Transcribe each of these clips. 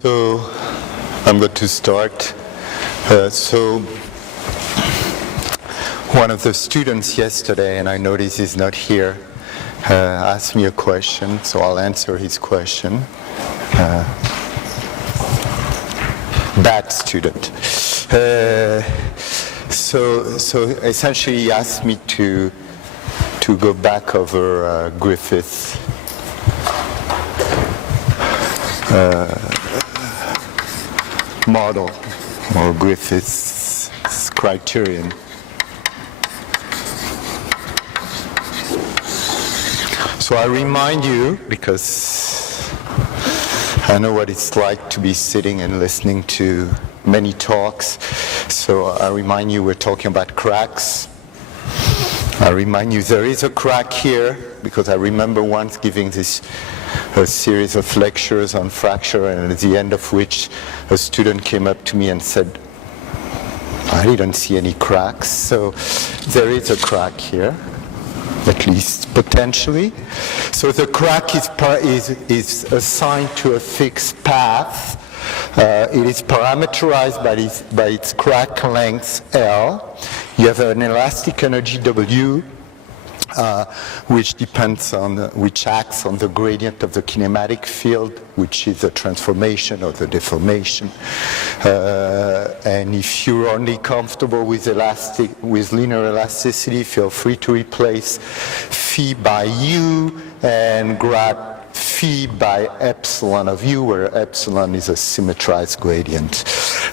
So I'm going to start. So one of the students yesterday, and I notice he's not here, asked me a question, so I'll answer his question. Bad student. So essentially he asked me to go back over Griffith's model, or Griffith's criterion. So I remind you, because I know what it's like to be sitting and listening to many talks, so I remind you we're talking about cracks. I remind you there is a crack here, because I remember once giving a series of lectures on fracture, and at the end of which a student came up to me and said, I didn't see any cracks. So there is a crack here, at least potentially. So the crack is assigned to a fixed path. It is parameterized by its crack length L. You have an elastic energy W, which acts on the gradient of the kinematic field, which is the transformation or the deformation. And if you're only comfortable with linear elasticity, feel free to replace phi by u and grab phi by epsilon of u, where epsilon is a symmetrized gradient.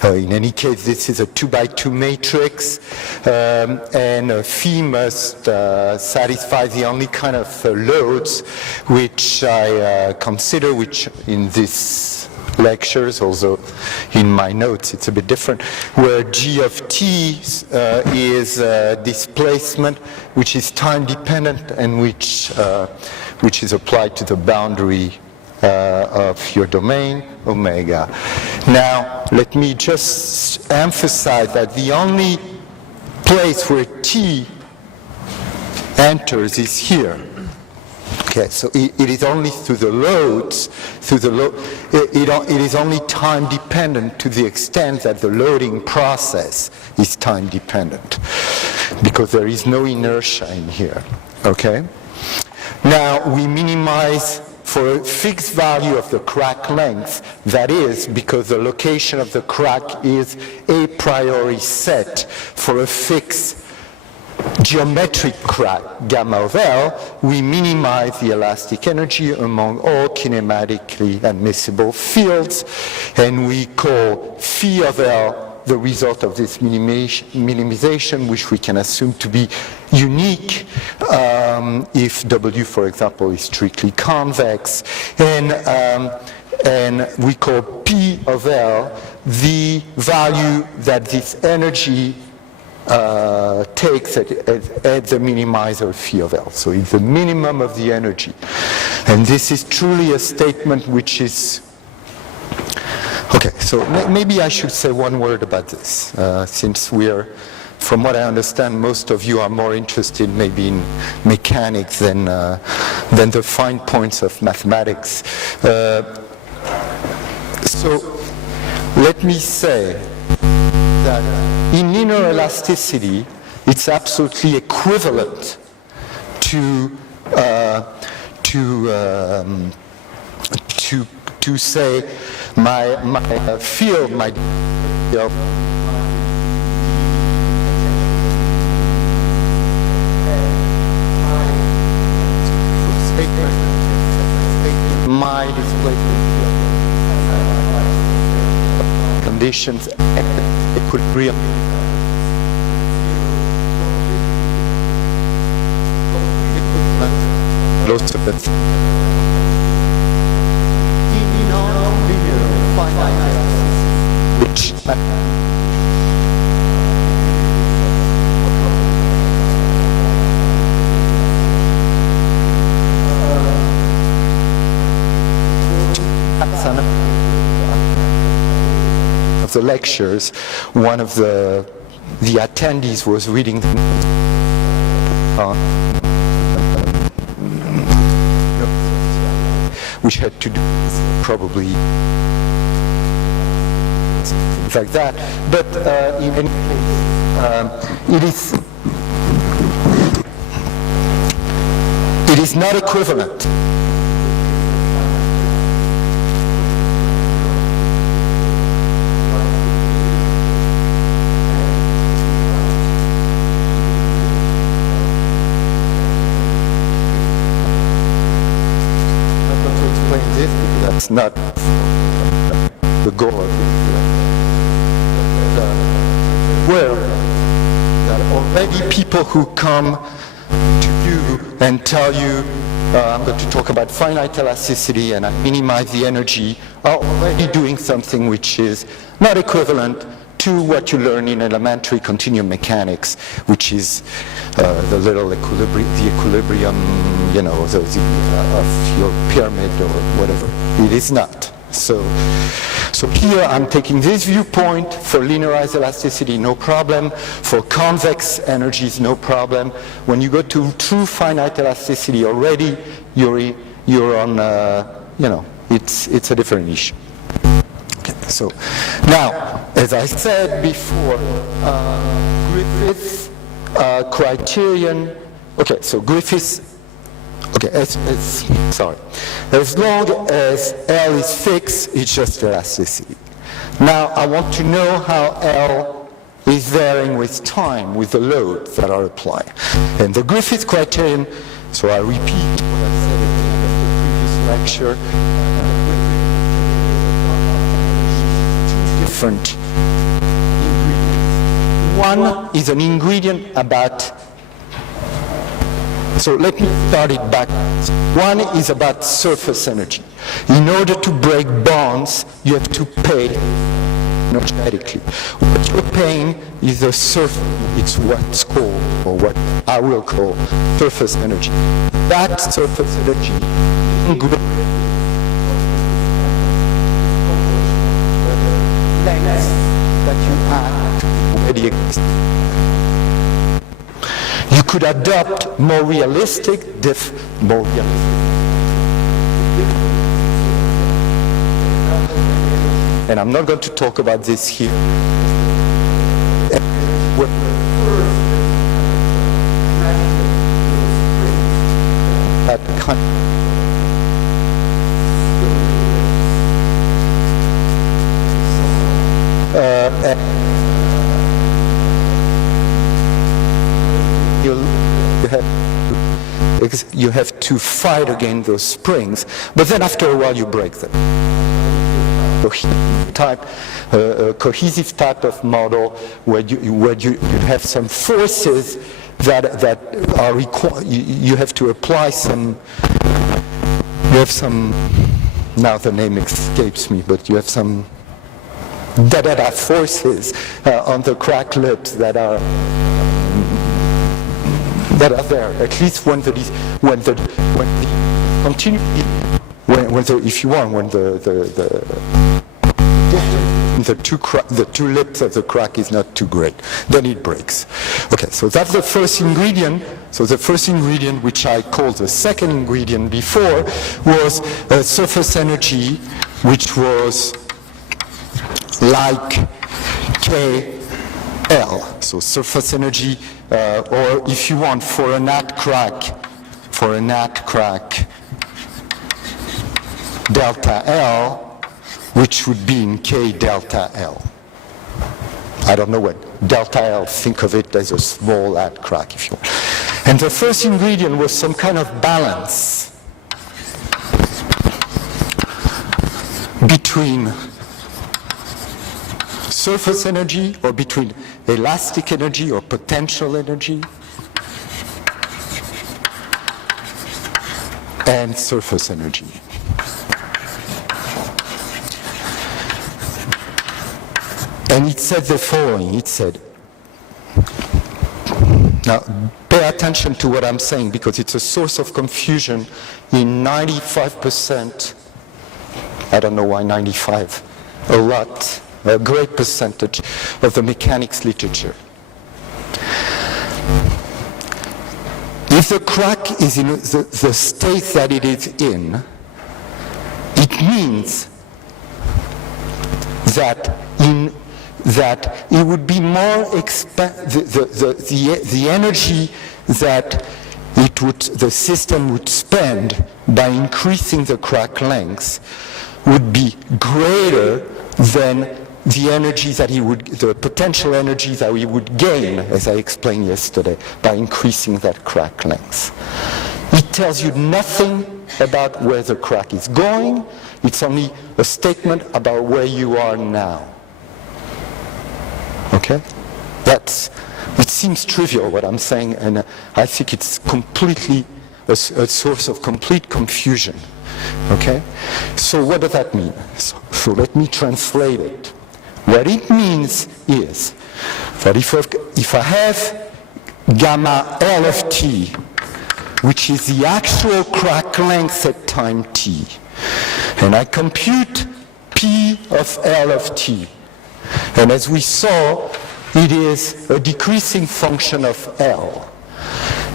In any case, this is a 2x2 matrix, and phi must satisfy the only kind of loads which I consider, which in these lectures, although in my notes it's a bit different, where g of t is displacement which is time dependent and which is applied to the boundary of your domain, omega. Now, let me just emphasize that the only place where t enters is here. Okay, so it is only through the loads, it is only time dependent to the extent that the loading process is time dependent, because there is no inertia in here, okay? Now, we minimize for a fixed value of the crack length, that is, because the location of the crack is a priori set for a fixed geometric crack, gamma of L, we minimize the elastic energy among all kinematically admissible fields, and we call phi of L the result of this minimization, which we can assume to be unique if W, for example, is strictly convex, and we call P of L the value that this energy takes at the minimizer phi of L. So it's the minimum of the energy. And this is truly a statement which is... Okay, so maybe I should say one word about this, since from what I understand, most of you are more interested maybe in mechanics than the fine points of mathematics. So let me say that in linear elasticity, it's absolutely equivalent to say my field, my displacement conditions equilibrium. Which of the lectures, one of the attendees was reading which had to do with probably things like that. But in any case, it is not equivalent. That's not the goal of well, that already people who come to you and tell you, I'm going to talk about finite elasticity and I minimize the energy, are already doing something which is not equivalent to what you learn in elementary continuum mechanics, which is the little equilibrium, you know, of your pyramid or whatever. It is not. So here I'm taking this viewpoint. For linearized elasticity, no problem. For convex energies, no problem. When you go to true finite elasticity already, you're on, you know, it's a different issue. Okay, so now, as I said before, Griffith's criterion. Okay, so Griffith's. Okay, sorry. As long as L is fixed, it's just elasticity. Now, I want to know how L is varying with time, with the loads that are applied. And the Griffith criterion, so I repeat what I said at the end of the previous lecture, two different ingredients. One is an ingredient about. So let me start it backwards. One is about surface energy. In order to break bonds, you have to pay energetically. What you're paying is the surface, it's what's called, or what I will call, surface energy. That surface energy length that you have already exists. You could adopt more realistic. And I'm not going to talk about this here. That kind you have to fight against those springs, but then after a while you break them. Cohesive type of model where you have some forces that are required. You have to apply some. You have some. Now the name escapes me, but you have some da forces on the crack lips that are there. At least when the two lips of the crack is not too great, then it breaks. Okay, so that's the first ingredient. So the first ingredient, which I called the second ingredient before, was surface energy, which was like KL. So surface energy, or if you want, for a NAT crack, delta L, which would be in K delta L. I don't know what delta L, think of it as a small NAT crack if you want. And the first ingredient was some kind of balance between surface energy, or between elastic energy or potential energy, and surface energy. And it said the following, it said, now pay attention to what I'm saying because it's a source of confusion in 95%, I don't know why 95, a great percentage of the mechanics literature. If the crack is in the state that it is in, it means that in that it would be more the energy that the system would spend by increasing the crack length would be greater than the energy that the potential energy that we would gain, as I explained yesterday, by increasing that crack length. It tells you nothing about where the crack is going. It's only a statement about where you are now. Okay? It seems trivial what I'm saying, and I think it's completely a source of complete confusion. Okay? So what does that mean? So let me translate it. What it means is that if I have gamma L of t, which is the actual crack length at time t, and I compute P of L of t, and as we saw, it is a decreasing function of L,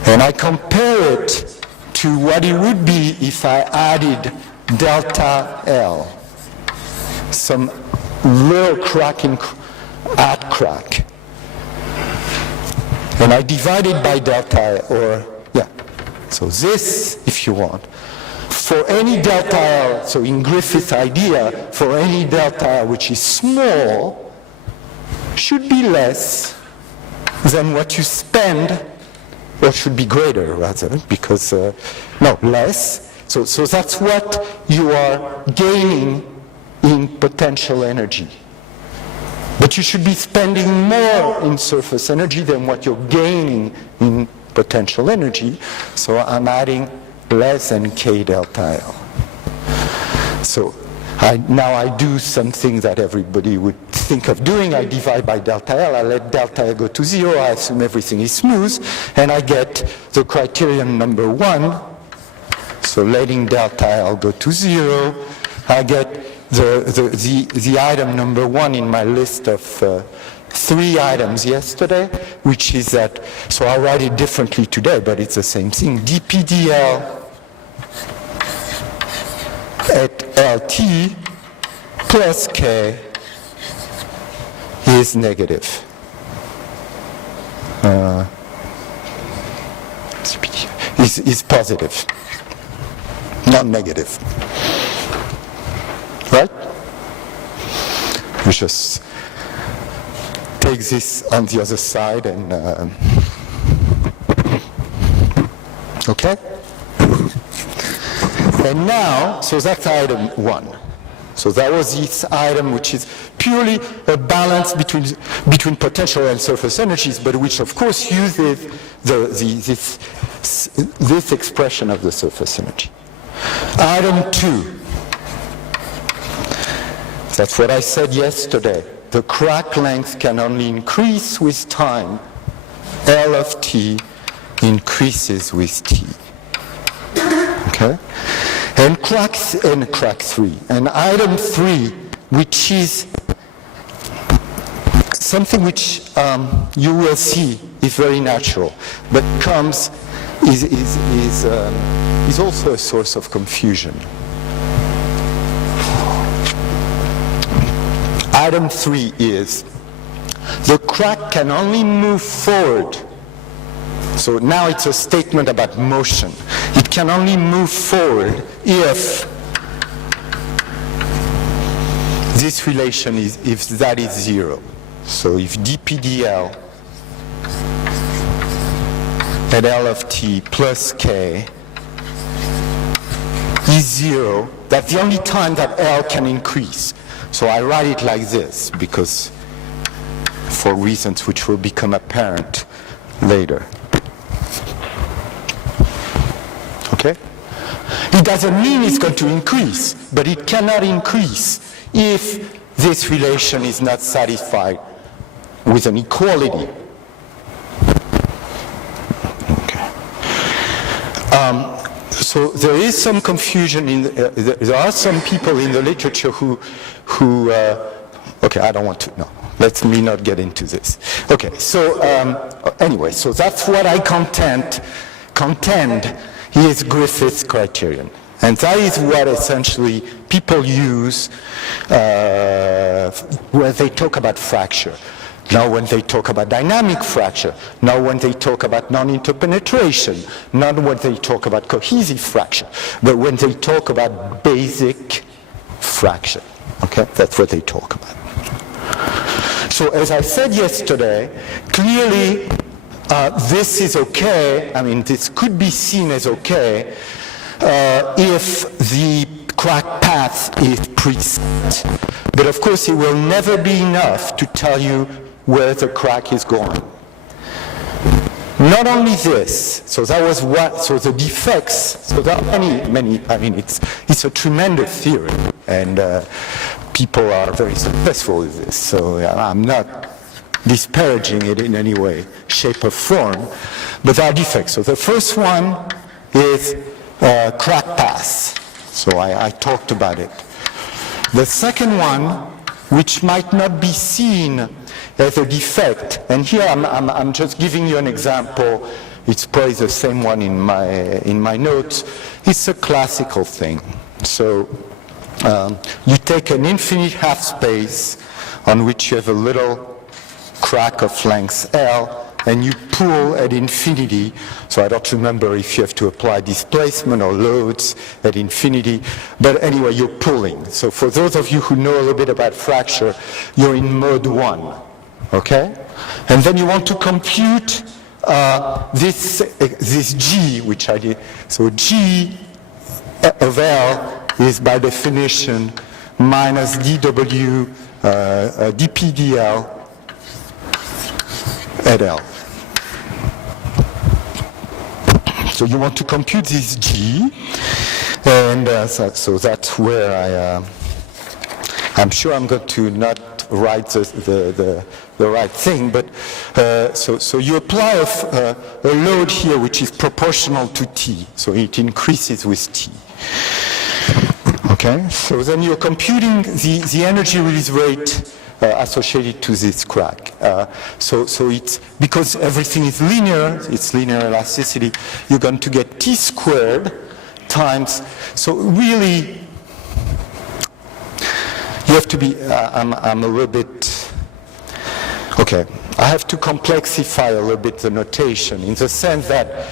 and I compare it to what it would be if I added delta L, some low cracking at crack, and I divide it by delta, so this, if you want, for any delta L, so in Griffith's idea, for any delta L which is small, should be less than what you spend, or should be greater rather, because, less. So that's what you are gaining in potential energy. But you should be spending more in surface energy than what you're gaining in potential energy. So I'm adding less than K delta L. So now I do something that everybody would think of doing. I divide by delta L. I let delta L go to 0. I assume everything is smooth. And I get the criterion number 1. So letting delta L go to 0, I get the item number 1 in my list of 3 items yesterday, which is that, so I'll write it differently today, but it's the same thing. dPdL at LT plus K is negative. Is positive, not negative. Right? We just take this on the other side and okay? And now, so that's item 1. So that was this item which is purely a balance between potential and surface energies, but which of course uses this expression of the surface energy. Item 2. That's what I said yesterday. The crack length can only increase with time. L of t increases with t. Okay? And crack 3. And item 3, which is something which you will see is very natural, but is also a source of confusion. Item 3 is the crack can only move forward. So now it's a statement about motion. It can only move forward if this relation is, if that is 0. So if dPdL at L of t plus K is 0, that's the only time that L can increase. So I write it like this because for reasons which will become apparent later. Okay? It doesn't mean it's going to increase, but it cannot increase if this relation is not satisfied with an equality. Okay. So there is some confusion there are some people in the literature who okay, I don't want to, no. Let me not get into this. Okay, so anyway, so that's what I contend is Griffith's criterion. And that is what essentially people use when they talk about fracture. Now when they talk about dynamic fracture, now when they talk about non-interpenetration, not when they talk about cohesive fracture, but when they talk about basic fracture. Okay, that's what they talk about. So as I said yesterday, clearly this is okay. I mean, this could be seen as okay if the crack path is preset. But of course, it will never be enough to tell you where the crack is going. Not only this, so that was what, so the defects, so there are many, I mean, it's a tremendous theory, and people are very successful with this, so I'm not disparaging it in any way, shape, or form, but there are defects. So the first one is crack path. So I talked about it. The second one, which might not be seen as a defect, and here I'm just giving you an example. It's probably the same one in my notes. It's a classical thing. So you take an infinite half space on which you have a little crack of length L, and you pull at infinity. So I don't remember if you have to apply displacement or loads at infinity, but anyway, you're pulling. So for those of you who know a little bit about fracture, you're in mode 1, okay? And then you want to compute this G, which I did. So G of L is by definition minus dW dPdL at L. So you want to compute this G, and so that's where I'm sure I'm going to not write the right thing, but so you apply a load here which is proportional to T, so it increases with T. Okay, so then you're computing the energy release rate associated to this crack. So it's, because everything is linear, it's linear elasticity, you're going to get T squared times, so really, you have to be, I'm a little bit, okay, I have to complexify a little bit the notation in the sense that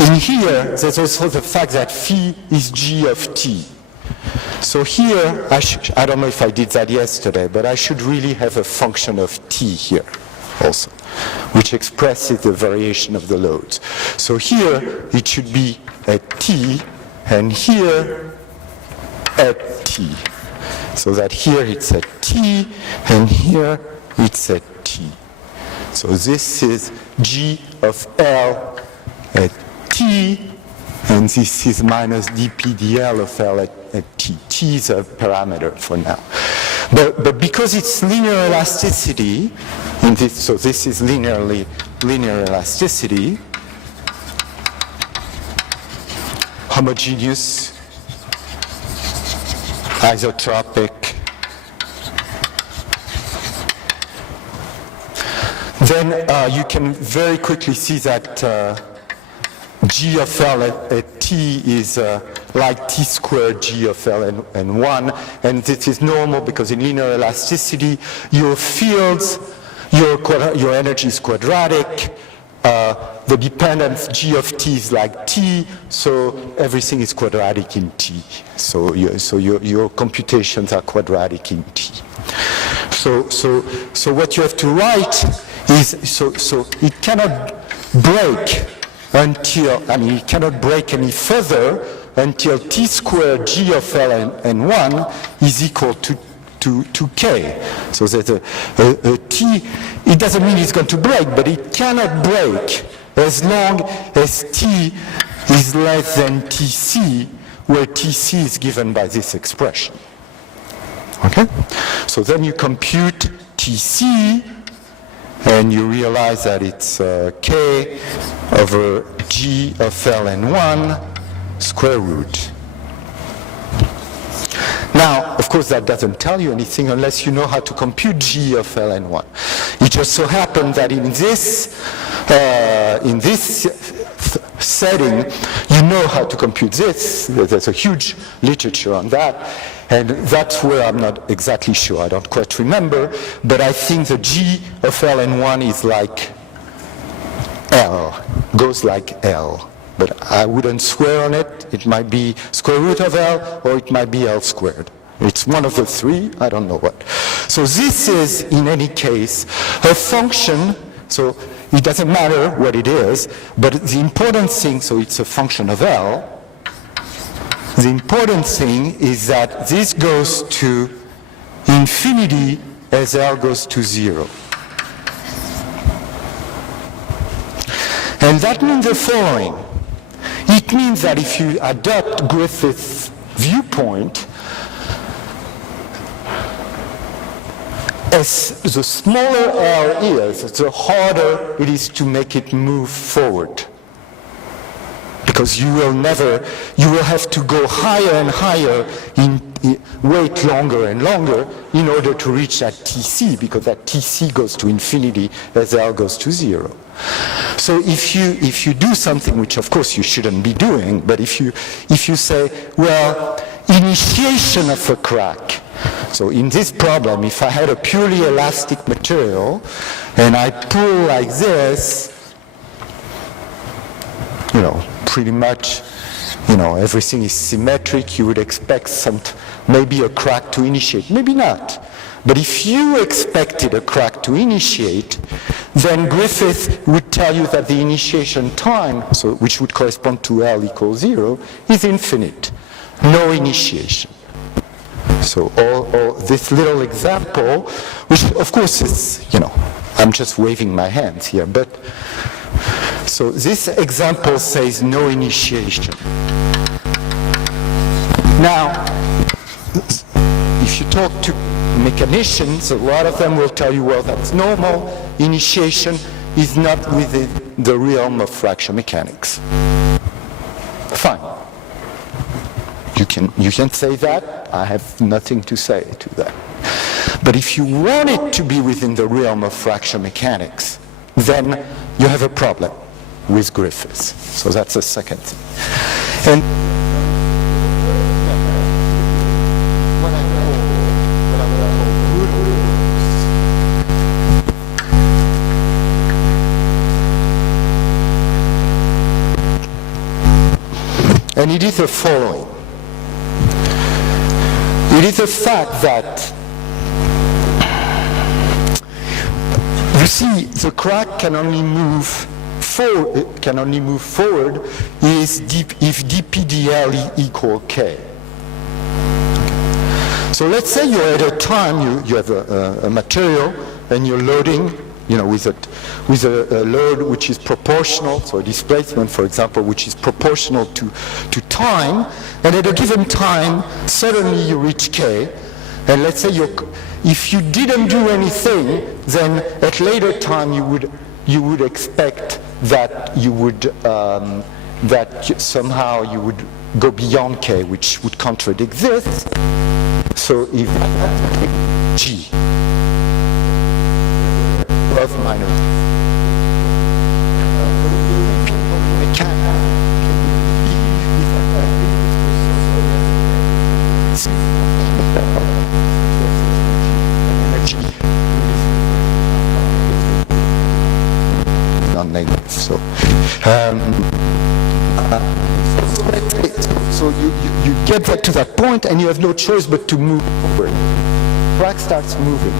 in here, there's also the fact that phi is G of T. So here, I don't know if I did that yesterday, but I should really have a function of T here also, which expresses the variation of the loads. So here, it should be at T, and here at T. So that here it's at T, and here it's at T. So this is G of L at T, and this is minus dPdL of L at T. T is a parameter for now. But because it's linear elasticity, in this, so this is linear elasticity, homogeneous, isotropic, then you can very quickly see that G of L at T is like T squared G of L and 1, and this is normal because in linear elasticity, your fields, your energy is quadratic, the dependence G of T is like T, so everything is quadratic in T. So your computations are quadratic in T. So what you have to write is, so it cannot break until, I mean, it cannot break any further until T squared G of L and 1 is equal to K. So that a T, it doesn't mean it's going to break, but it cannot break as long as T is less than Tc, where Tc is given by this expression. Okay? So then you compute Tc, and you realize that it's K over G of L and 1 square root. Now, of course, that doesn't tell you anything unless you know how to compute G of L and 1. It just so happened that in this setting, you know how to compute this. There's a huge literature on that. And that's where I'm not exactly sure. I don't quite remember. But I think the G of Ln1 is like L, goes like L. But I wouldn't swear on it. It might be square root of L, or it might be L squared. It's one of the three, I don't know what. So this is, in any case, a function, so it doesn't matter what it is, but the important thing, so it's a function of L, the important thing is that this goes to infinity as L goes to 0. And that means the following. It means that if you adopt Griffith's viewpoint, as the smaller L is, the harder it is to make it move forward. Because you will have to go higher and higher, wait longer and longer in order to reach that TC, because that TC goes to infinity as L goes to 0. So if you do something, which of course you shouldn't be doing, but if you say, well, initiation of a crack. So in this problem, if I had a purely elastic material and I pull like this, pretty much, everything is symmetric, you would expect maybe a crack to initiate, maybe not. But if you expected a crack to initiate, then Griffith would tell you that the initiation time, so which would correspond to L equals 0, is infinite, no initiation. So all this little example, which of course is, I'm just waving my hands here, but so this example says no initiation. Now, if you talk to mechanicians, a lot of them will tell you, well, that's normal. Initiation is not within the realm of fracture mechanics. Fine. You can say that. I have nothing to say to that. But if you want it to be within the realm of fracture mechanics, then you have a problem with Griffiths. So that's the second thing. And And it is the following. It is the fact that, you see, the crack can only move forward if dPdL equal K. So let's say you're at a time, you have a material and you're loading, with a load which is proportional, so a displacement, for example, which is proportional to time, and at a given time, suddenly you reach K, and let's say if you didn't do anything, then at later time you would expect that somehow you would go beyond K, which would contradict this. So if G plus minus non-negative. So you get that to that point, and you have no choice but to move forward. Crack starts moving.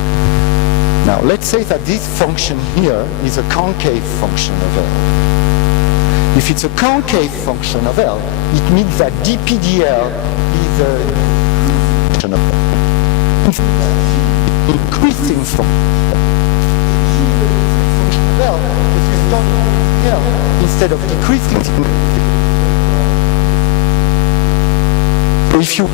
Now, let's say that this function here is a concave function of L. If it's a concave function of L, it means that dPdL is a function of L. Increasing function of L is L instead of decreasing. So if you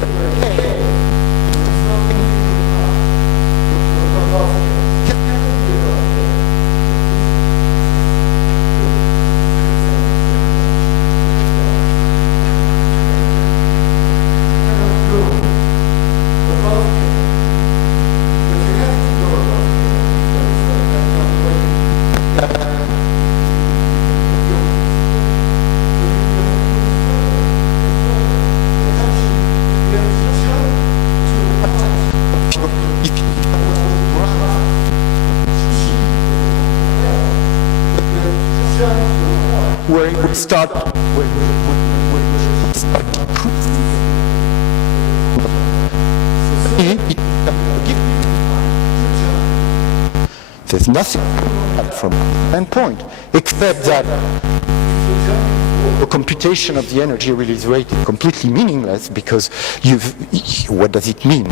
where it would start, there's nothing from endpoint except that the computation of the energy release rate is completely meaningless because what does it mean?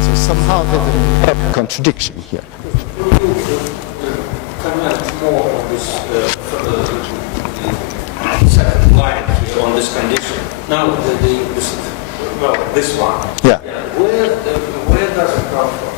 So somehow there's a contradiction here. Comment more on this second line on this condition. Now, this one. Yeah. Where does it come from?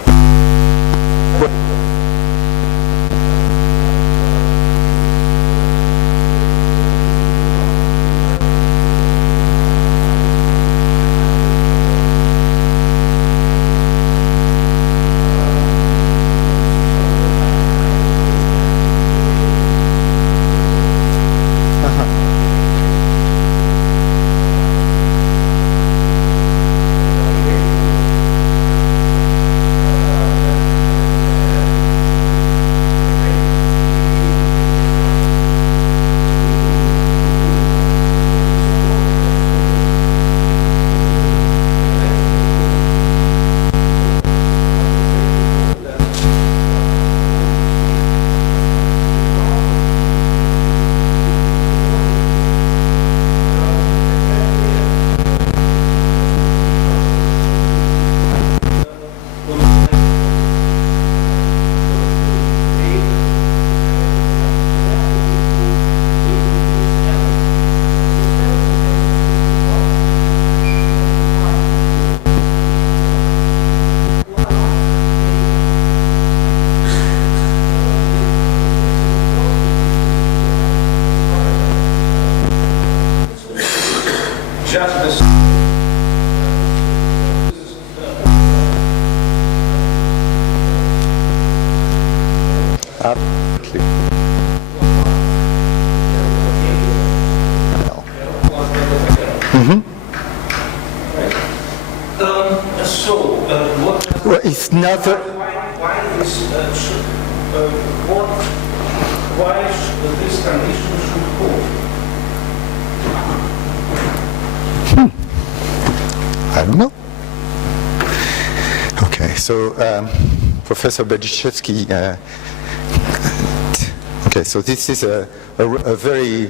Absolutely. Well, it's not why this condition should hold? I don't know. Okay, so Professor Berdyszewski, okay, so this is a very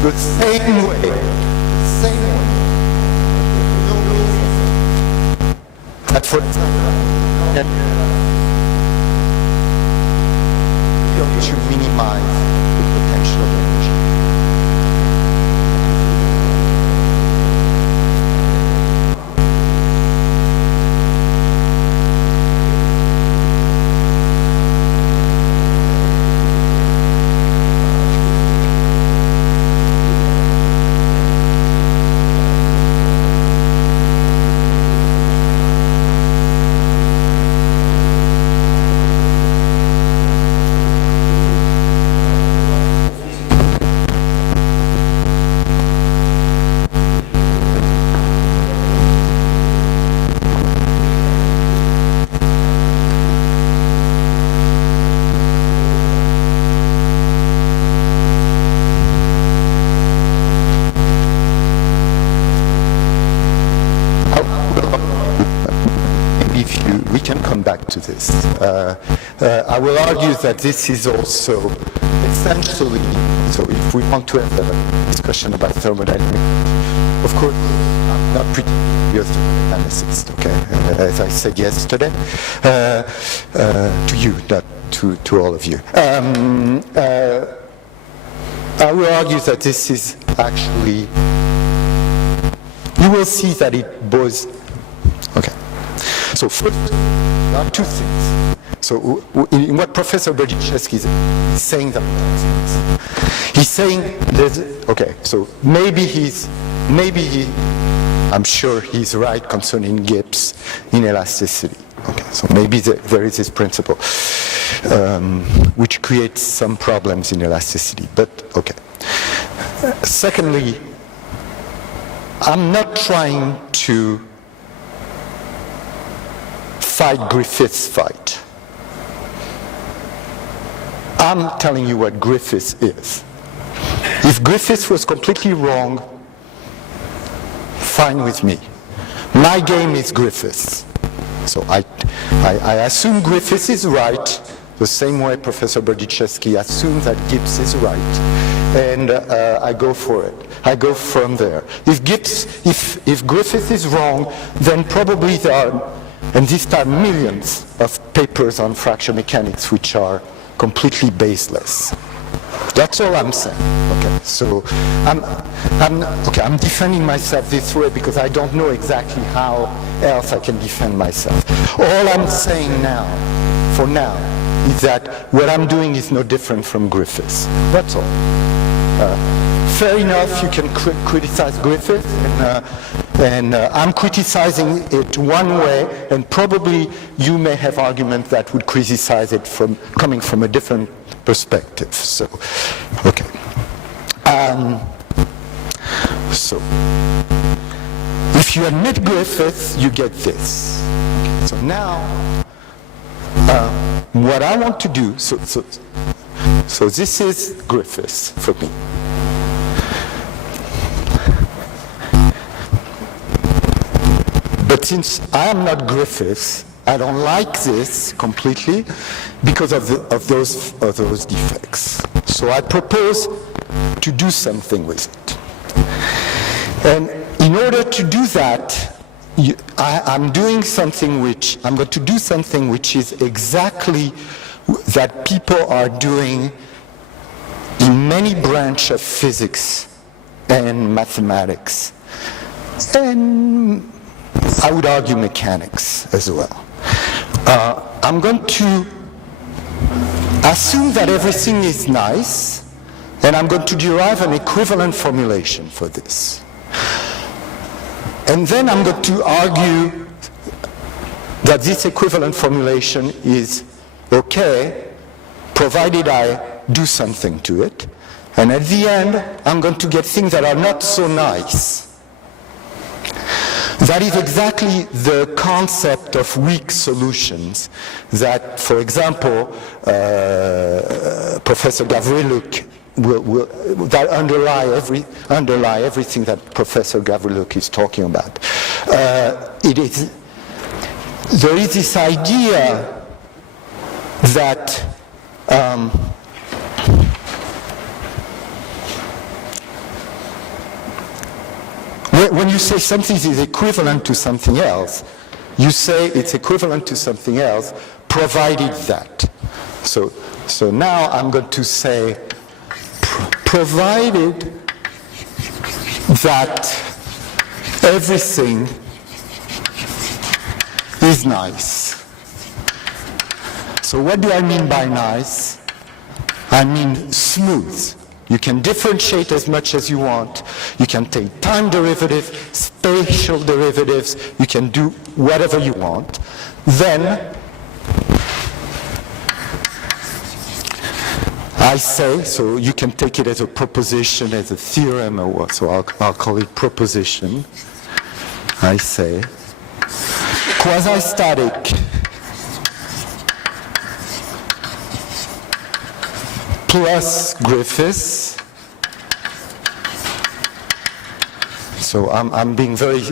the same way. That for to minimize the potential of energy. We can come back to this. I will argue that this is also essentially, so if we want to have a discussion about thermodynamics, of course, I'm not pretending to be a thermodynamicist, okay, as I said yesterday, to you, not to all of you. I will argue that this is actually, you will see that it boils, okay. So first, there are two things. So in what Professor Berdichevsky is saying that he's saying there's, okay, so I'm sure he's right concerning Gibbs inelasticity. Okay, so maybe there is this principle which creates some problems in elasticity, but okay. Secondly, I'm not trying to fight Griffith's fight. I'm telling you what Griffiths is. If Griffiths was completely wrong, fine with me. My game is Griffiths. So I assume Griffiths is right, the same way Professor Berdichevsky assumes that Gibbs is right, and I go for it. I go from there. If Griffiths is wrong, then probably there are, and these are millions of papers on fracture mechanics which are completely baseless. That's all I'm saying. Okay, so I'm defending myself this way because I don't know exactly how else I can defend myself. All I'm saying now, for now, is that what I'm doing is no different from Griffiths. That's all. Fair enough, you can criticize Griffiths, and I'm criticizing it one way, and probably you may have arguments that would criticize it coming from a different perspective. So, okay. So, if you admit Griffiths, you get this. Okay, so now, what I want to do, so this is Griffiths for me. But since I am not Griffiths, I don't like this completely because of those defects. So I propose to do something with it. And in order to do that, I'm going to do something which is exactly that people are doing in many branches of physics and mathematics, and I would argue mechanics as well. I'm going to assume that everything is nice, and I'm going to derive an equivalent formulation for this. And then I'm going to argue that this equivalent formulation is okay, provided I do something to it. And at the end, I'm going to get things that are not so nice. That is exactly the concept of weak solutions that, for example, Professor Gavriluk that underlie everything that Professor Gavriluk is talking about. There is this idea that when you say something is equivalent to something else, you say it's equivalent to something else, provided that. So now I'm going to say, provided that everything is nice. So what do I mean by nice? I mean smooth. You can differentiate as much as you want. You can take time derivatives, spatial derivatives. You can do whatever you want. Then I say, so you can take it as a proposition, as a theorem, or what, so I'll call it proposition. I say, quasi-static plus Griffiths. So I'm being very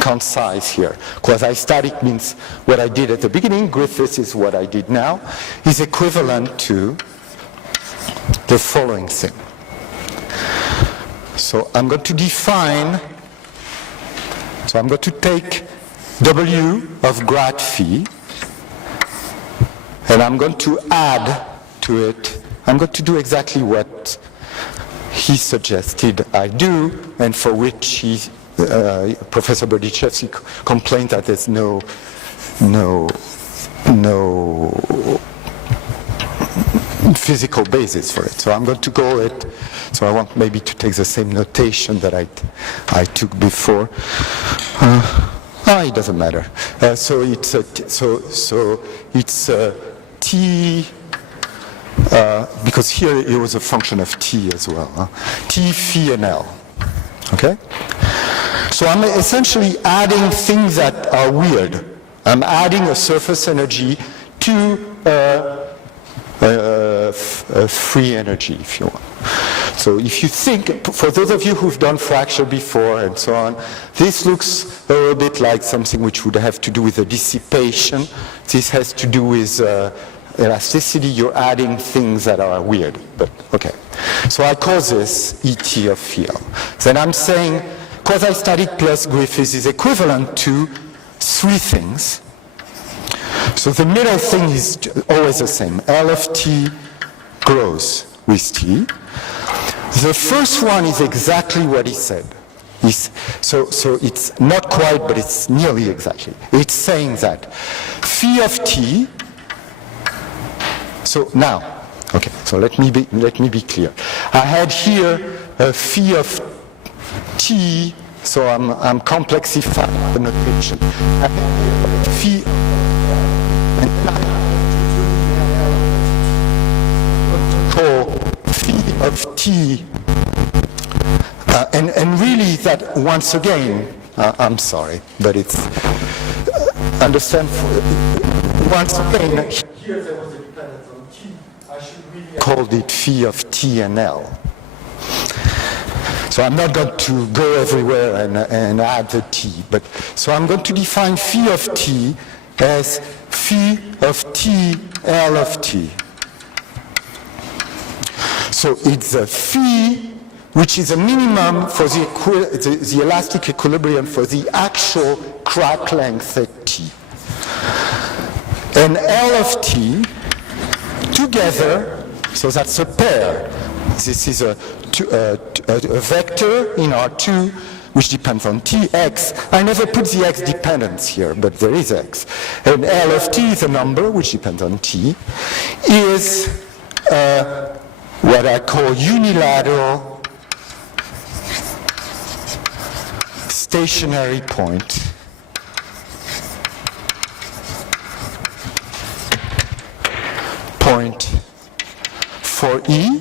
concise here. Quasi-static means what I did at the beginning. Griffiths is what I did now. Is equivalent to the following thing. So I'm going to define, so I'm going to take W of grad phi, and I'm going to add to it, I'm going to do exactly what he suggested I do, and for which Professor Berdichevsky complained that there's no physical basis for it. So I'm going to call it, so I want maybe to take the same notation that I took before. It doesn't matter. So it's T, because here it was a function of T as well. T, phi, and L. Okay? So I'm essentially adding things that are weird. I'm adding a surface energy to free energy, if you want. So if you think, for those of you who've done fracture before and so on, this looks a little bit like something which would have to do with the dissipation. This has to do with elasticity. You're adding things that are weird, but okay. So I call this ET of phi L. Then I'm saying quasi-static plus Griffiths is equivalent to three things. So the middle thing is always the same. L of T grows with T. The first one is exactly what he said. So it's not quite, but it's nearly exactly. It's saying that phi of T. So now, okay. So let me be clear. I had here a phi of T. So I'm complexifying the notation. I had phi. Call phi of T, and really that once again, I'm sorry, but it's understand. Once again, here there was a dependence on T. I should really call it phi of T and L. So I'm not going to go everywhere and add the T, but so I'm going to define phi of T as phi of T L of T. So it's a phi, which is a minimum for the elastic equilibrium for the actual crack length at T. And L of T together, so that's a pair. This is a vector in R2 which depends on T, X. I never put the X dependence here, but there is X. And L of T is a number which depends on T, is what I call unilateral stationary point for E,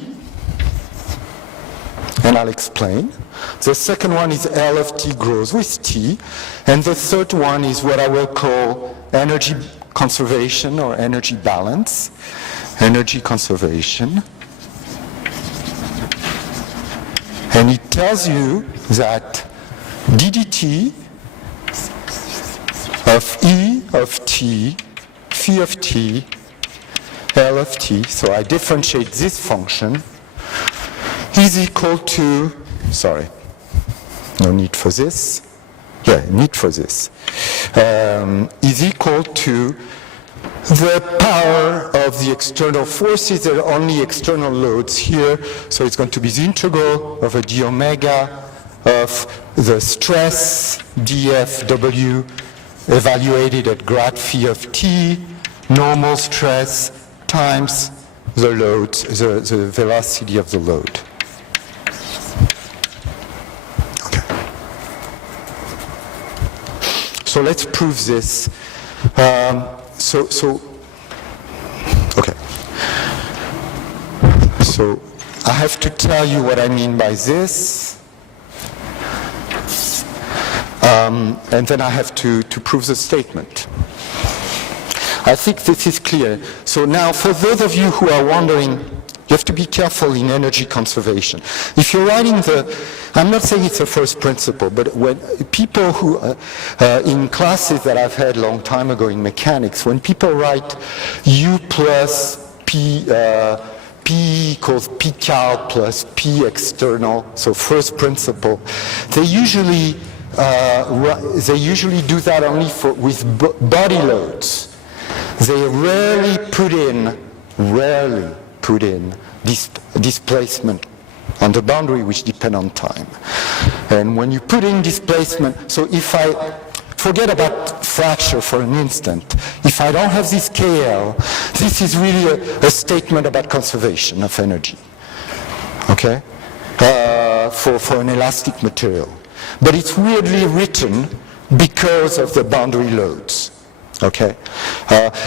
and I'll explain. The second one is L of T grows with T, and the third one is what I will call energy conservation or energy balance, energy conservation. And it tells you that ddt of E of T, phi of T, L of T, so I differentiate this function, is equal to, sorry, no need for this, need for this, is equal to the power of the external forces. There are only external loads here, so it's going to be the integral over d omega of the stress dFW evaluated at grad phi of T, normal stress times the load, the velocity of the load. So let's prove this. Okay. So I have to tell you what I mean by this. And then I have to prove the statement. I think this is clear. So now for those of you who are wondering, you have to be careful in energy conservation. If you're writing I'm not saying it's a first principle, but when people who, in classes that I've had a long time ago in mechanics, when people write U plus P, P equals P cal plus P external, so first principle, they usually do that only with body loads. They rarely put in displacement on the boundary which depend on time. And when you put in displacement, so if I forget about fracture for an instant, if I don't have this KL, this is really a statement about conservation of energy, okay, for an elastic material. But it's weirdly written because of the boundary loads. Okay.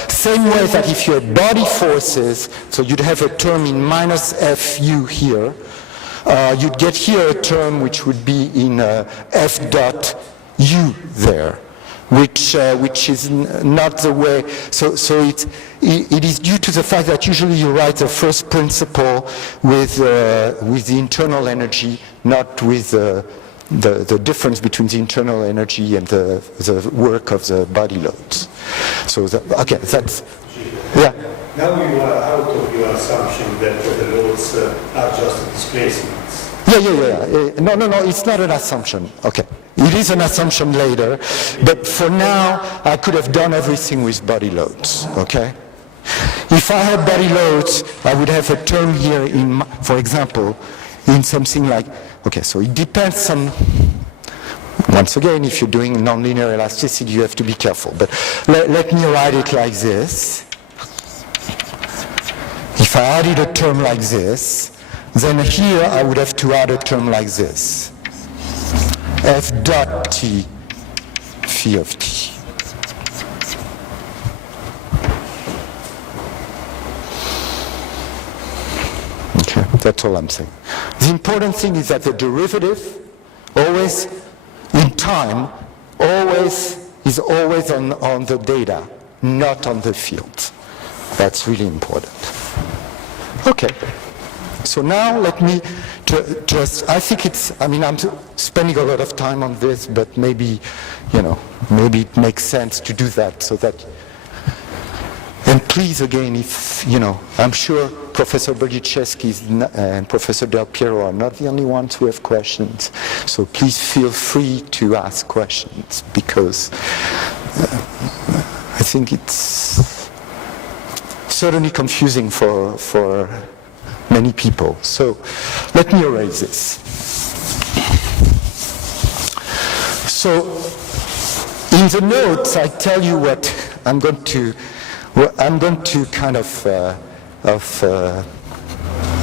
Same way that if you had body forces, so you'd have a term in minus Fu here, you'd get here a term which would be in F dot U there, which is not the way. So it is due to the fact that usually you write the first principle with the internal energy, not with the difference between the internal energy and the work of the body loads. So, okay, that's, yeah. Now you are out of your assumption that the loads are just displacements. Yeah. No, it's not an assumption. Okay. It is an assumption later, but for now, I could have done everything with body loads, okay? If I had body loads, I would have a term here in, for example, in something like, okay, so it depends on, once again, if you're doing nonlinear elasticity, you have to be careful. But let me write it like this. If I added a term like this, then here I would have to add a term like this. F dot T, phi of T. Okay, that's all I'm saying. The important thing is that the derivative always, in time, is always on the data, not on the field. That's really important. Okay. So now let me just, I think it's, I mean, I'm spending a lot of time on this, but maybe, maybe it makes sense to do that so that, and please again, if, I'm sure Professor Berdichevsky and Professor Del Piero are not the only ones who have questions, so please feel free to ask questions because I think it's certainly confusing for many people. So let me erase this. So in the notes, I tell you what I'm going to kind of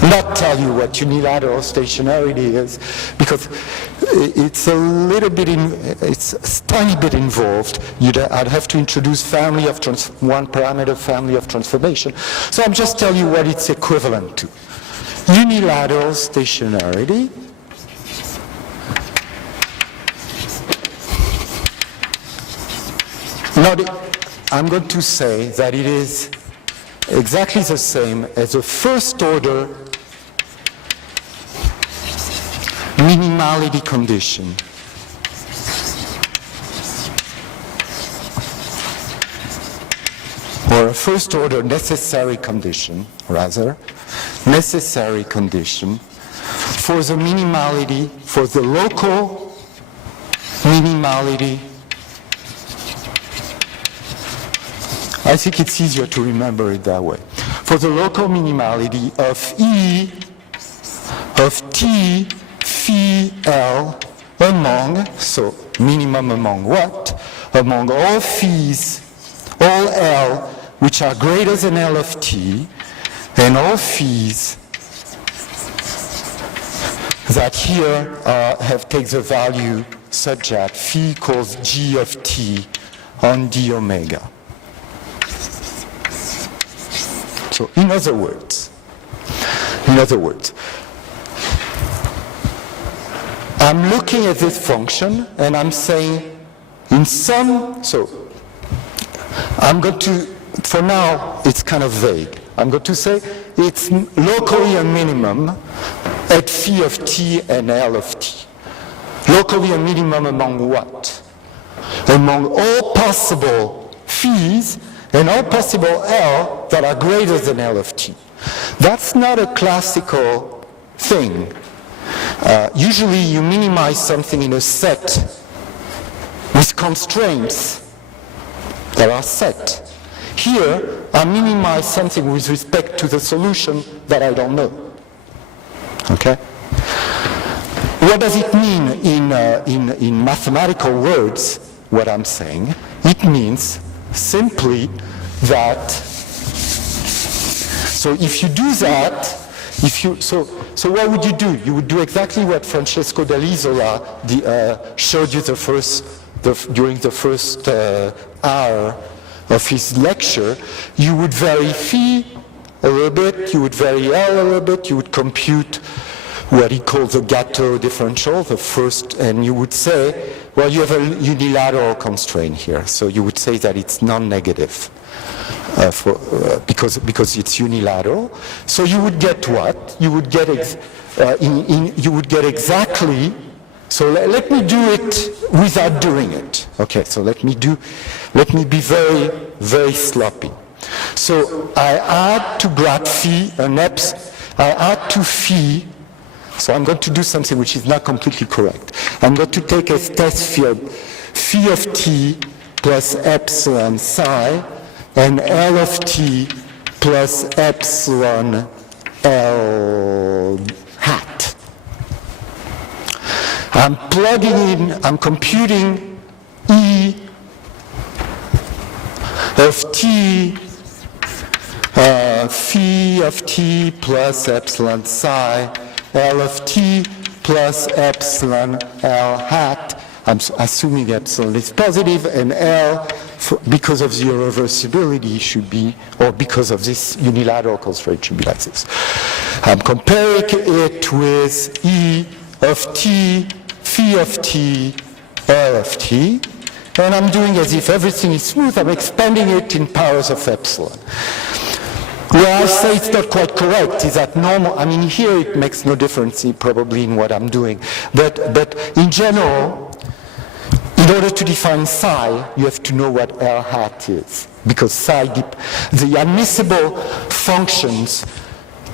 not tell you what unilateral stationarity is, because it's a little bit, it's a tiny bit involved. I'd have to introduce one parameter family of transformation. So I'm just telling you what it's equivalent to. Unilateral stationarity I'm going to say that it is exactly the same as a first order minimality condition or a first order necessary condition, rather, necessary condition for the minimality, for the local minimality. I think it's easier to remember it that way. For the local minimality of E of T phi L among, so minimum among what? Among all phis, all L which are greater than L of T, and all phis that here takes a value such that phi equals G of T on d omega. So in other words, I'm looking at this function and I'm saying in some, so I'm going to, for now it's kind of vague. I'm going to say it's locally a minimum at phi of T and L of T. Locally a minimum among what? Among all possible phis and all possible L that are greater than L of T. That's not a classical thing. Usually you minimize something in a set with constraints that are set. Here, I minimize something with respect to the solution that I don't know. Okay? what does it mean in mathematical words, what I'm saying? It means simply that, so if you do that, so what would you do? You would do exactly what Francesco dell'Isola showed you during the first hour of his lecture. You would vary phi a little bit, you would vary L a little bit, you would compute what he called the Gateau differential, the first, and you would say, well, you have a unilateral constraint here, so you would say that it's non-negative because it's unilateral. So you would get what? You would get exactly. So let me do it without doing it. Okay, so let me be very, very sloppy. So I add to grad phi an epsilon, I add to phi, so I'm going to do something which is not completely correct. I'm going to take a test field phi of t plus epsilon psi and L of t plus epsilon L hat. I'm plugging in, I'm computing E of t, phi of t plus epsilon psi, L of t plus epsilon L hat. I'm assuming epsilon is positive, and L, because of the irreversibility, should be, or because of this unilateral constraint, should be like this. I'm comparing it with E of t, phi of t, L of t, and I'm doing as if everything is smooth. I'm expanding it in powers of epsilon. Where I say it's not quite correct is that normal, I mean here it makes no difference probably in what I'm doing, but in general, in order to define psi, you have to know what L hat is, because psi, the admissible functions,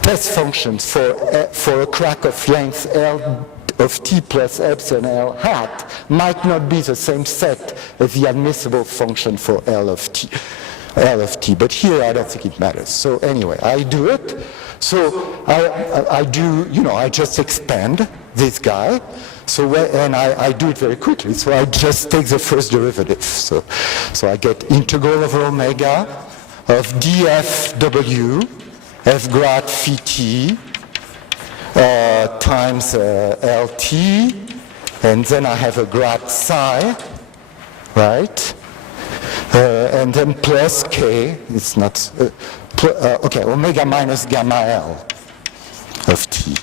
test functions for a crack of length L of t plus epsilon L hat might not be the same set as the admissible function for L of t. But here I don't think it matters. So anyway, I do it. So I do, I just expand this guy. So and I do it very quickly. So I just take the first derivative. So I get integral over omega of dfw f grad phi t times lt, and then I have a grad psi, right? And then plus k, it's not, okay, omega minus gamma L of t.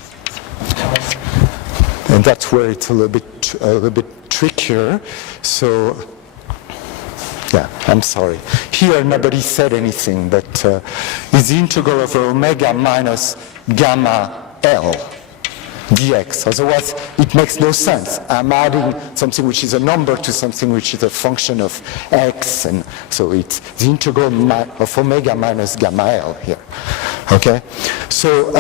And that's where it's a little bit trickier. So, yeah, I'm sorry. Here nobody said anything, but it's the integral of omega minus gamma L dx. Otherwise, it makes no sense. I'm adding something which is a number to something which is a function of x, and so it's the integral of omega minus gamma L here. Okay? So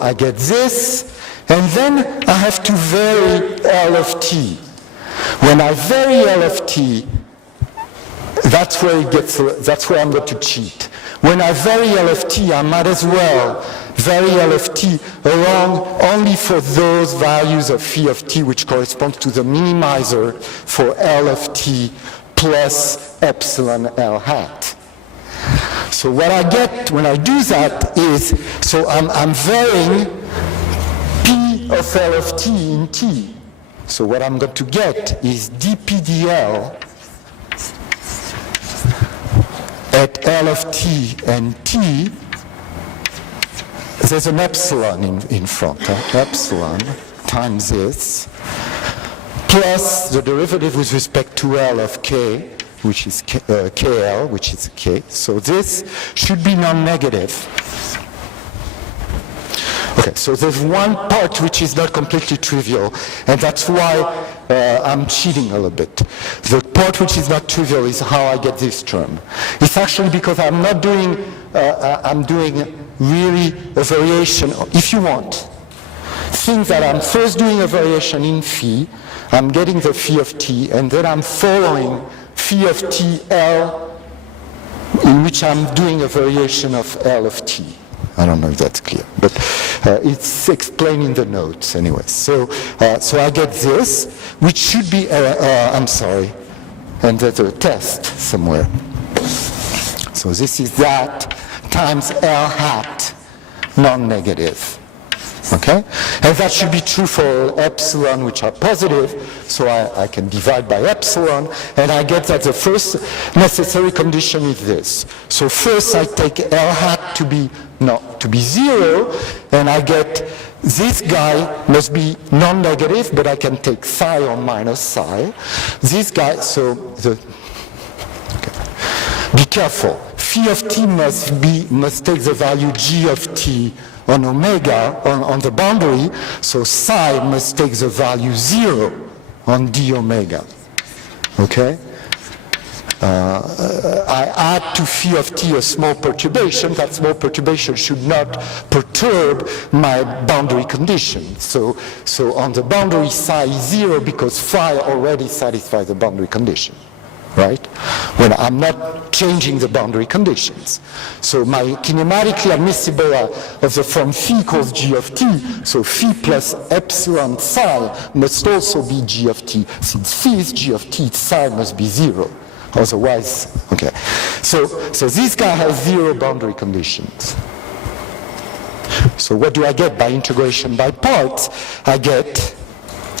I get this, and then I have to vary L of t. When I vary L of t, that's where I'm going to cheat. When I vary L of t, I might as well vary L of t along only for those values of phi of t which correspond to the minimizer for L of t plus epsilon L hat. So what I get when I do that is, so I'm varying P of L of t in t. So what I'm going to get is dPdL at L of t and t. There's an epsilon in front, epsilon times this, plus the derivative with respect to L of k, which is KL, which is k. So this should be non-negative. Okay, so there's one part which is not completely trivial, and that's why I'm cheating a little bit. The part which is not trivial is how I get this term. It's actually because I'm not doing, I'm doing really a variation, if you want. Think that I'm first doing a variation in phi, I'm getting the phi of t, and then I'm following phi of t L, in which I'm doing a variation of L of t. I don't know if that's clear, but it's explained in the notes anyway. So I get this, which should be, I'm sorry, and there's a test somewhere. So this is that times L hat non-negative. Okay? And that should be true for epsilon, which are positive, so I can divide by epsilon, and I get that the first necessary condition is this. So first I take L hat to be 0, and I get this guy must be non-negative, but I can take psi or minus psi. This guy, be careful. Phi of t must take the value g of t on omega on the boundary, so psi must take the value 0 on d omega. Okay? I add to phi of t a small perturbation. That small perturbation should not perturb my boundary condition. So on the boundary psi is 0 because phi already satisfies the boundary condition. Right? When I'm not changing the boundary conditions. So my kinematically admissible of the form phi equals g of t, so phi plus epsilon psi must also be g of t. Since phi is g of t, psi must be 0. Otherwise, okay. So this guy has 0 boundary conditions. So what do I get by integration by parts? I get,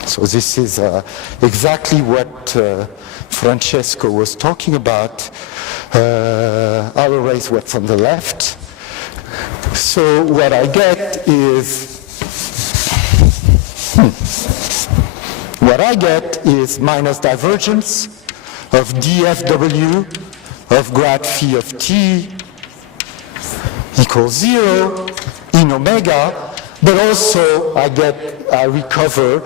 so this is exactly what Francesco was talking about. I'll erase what's on the left. So what I get is, minus divergence of dfw of grad phi of t equals 0 in omega, but also I recover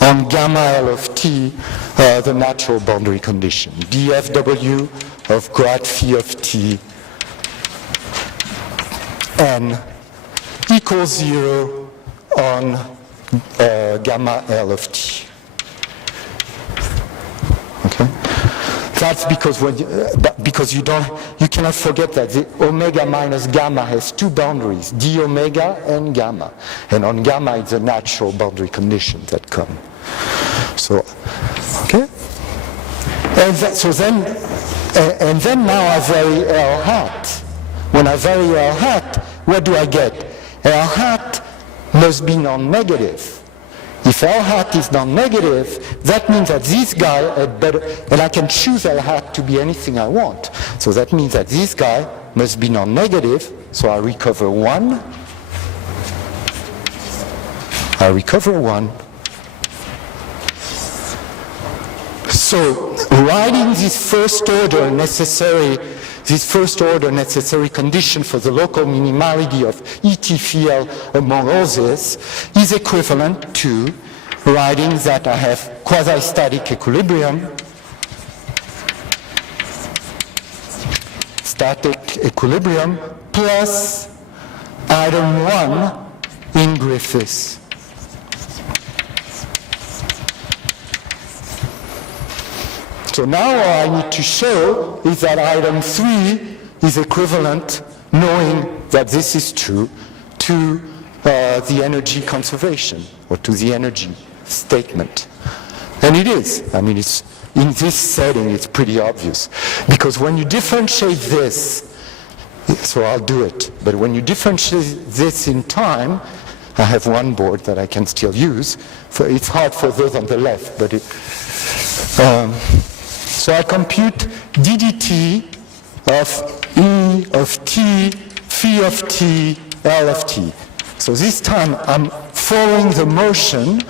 on gamma L of t, the natural boundary condition. dfw of grad phi of t n equals 0 on gamma L of t. Okay? That's because you cannot forget that the omega minus gamma has 2 boundaries, d omega and gamma. And on gamma it's a natural boundary condition that come. So, okay? And then now I vary L hat. When I vary L hat, what do I get? L hat must be non-negative. If L hat is non-negative, that means that this guy had better, and I can choose L hat to be anything I want. So that means that this guy must be non-negative, so I recover 1. So writing this first order necessary condition for the local minimality of ET phi among others is equivalent to writing that I have quasi-static equilibrium, plus item 1 in Griffiths. So now all I need to show is that item 3 is equivalent, knowing that this is true, to the energy conservation, or to the energy statement. And it is. I mean, it's, in this setting, it's pretty obvious. Because when you differentiate this, so I'll do it, but when you differentiate this in time, I have one board that I can still use. It's hard for those on the left, but it... So I compute ddt of E of t, phi of t, L of t. So this time I'm following the motion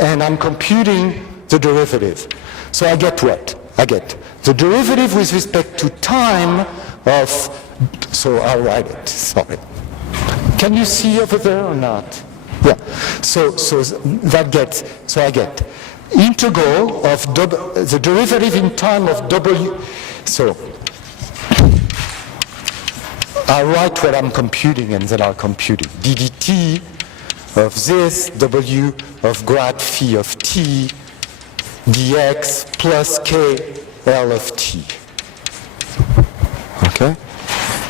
and I'm computing the derivative. So I get what? I get the derivative with respect to time of, so I'll write it, sorry. Can you see over there or not? Yeah, so that gets, so I get integral of the derivative in time of w. So I'll write what I'm computing and then I'll compute it. ddt of this w of grad phi of t dx plus k L of t. Okay?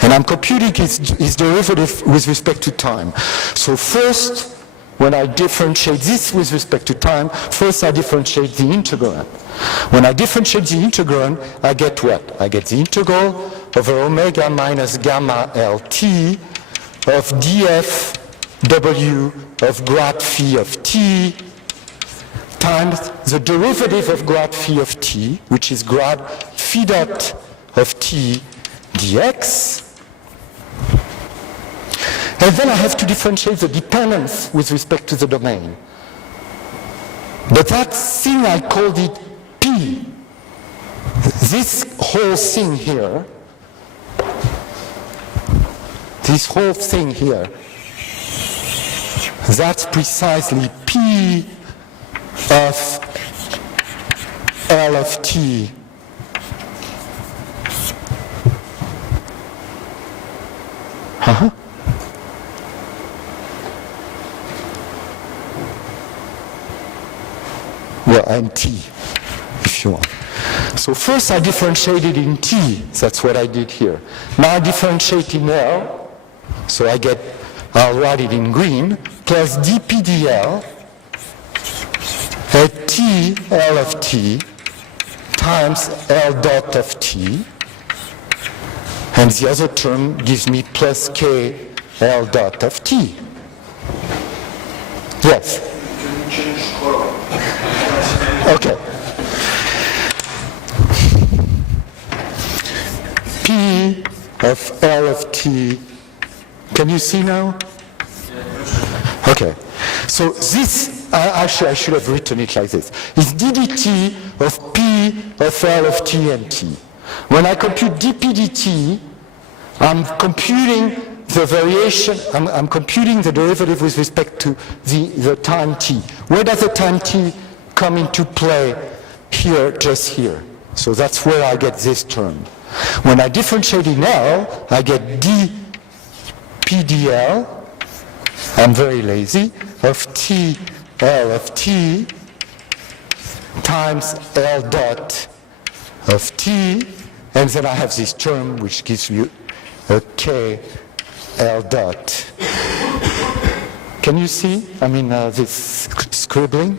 And I'm computing its derivative with respect to time. So first, when I differentiate this with respect to time, first I differentiate the integrand. When I differentiate the integrand, I get what? I get the integral over omega minus gamma LT of df w of grad phi of t times the derivative of grad phi of t, which is grad phi dot of t dx. And then I have to differentiate the dependence with respect to the domain. But that thing, I called it P. This whole thing here, that's precisely P of L of T. Well, and T, if you want. So first I differentiated in T, that's what I did here. Now I differentiate in L, so I'll write it in green, plus dPdL at T, L of T, times L dot of T, and the other term gives me plus K L dot of T. Yes? Can you change color? Okay. P of L of T. Can you see now? Okay. So this, actually I should have written it like this. It's ddt of P of L of T and T. When I compute dP dt, I'm computing the variation, I'm computing the derivative with respect to the time t. Where does the time t come into play? Here, just here. So that's where I get this term. When I differentiate in L, I get dPdL, I'm very lazy, of T L of T times L dot of T, and then I have this term which gives you a K L dot. Can you see? I mean, this scribbling?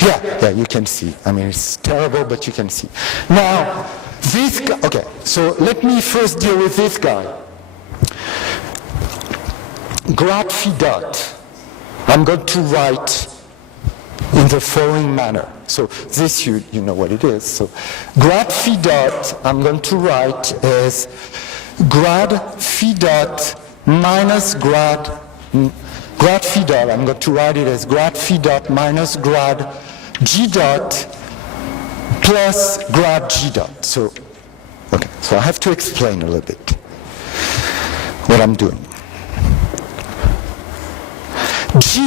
Yeah, you can see. I mean, it's terrible, but you can see. Now, this guy, okay, so let me first deal with this guy. Grad phi dot, I'm going to write in the following manner. So this, you know what it is. So grad phi dot, I'm going to write as grad phi dot minus grad phi dot, I'm going to write it as grad phi dot minus grad g dot plus grad g dot. So, okay, so I have to explain a little bit what I'm doing. G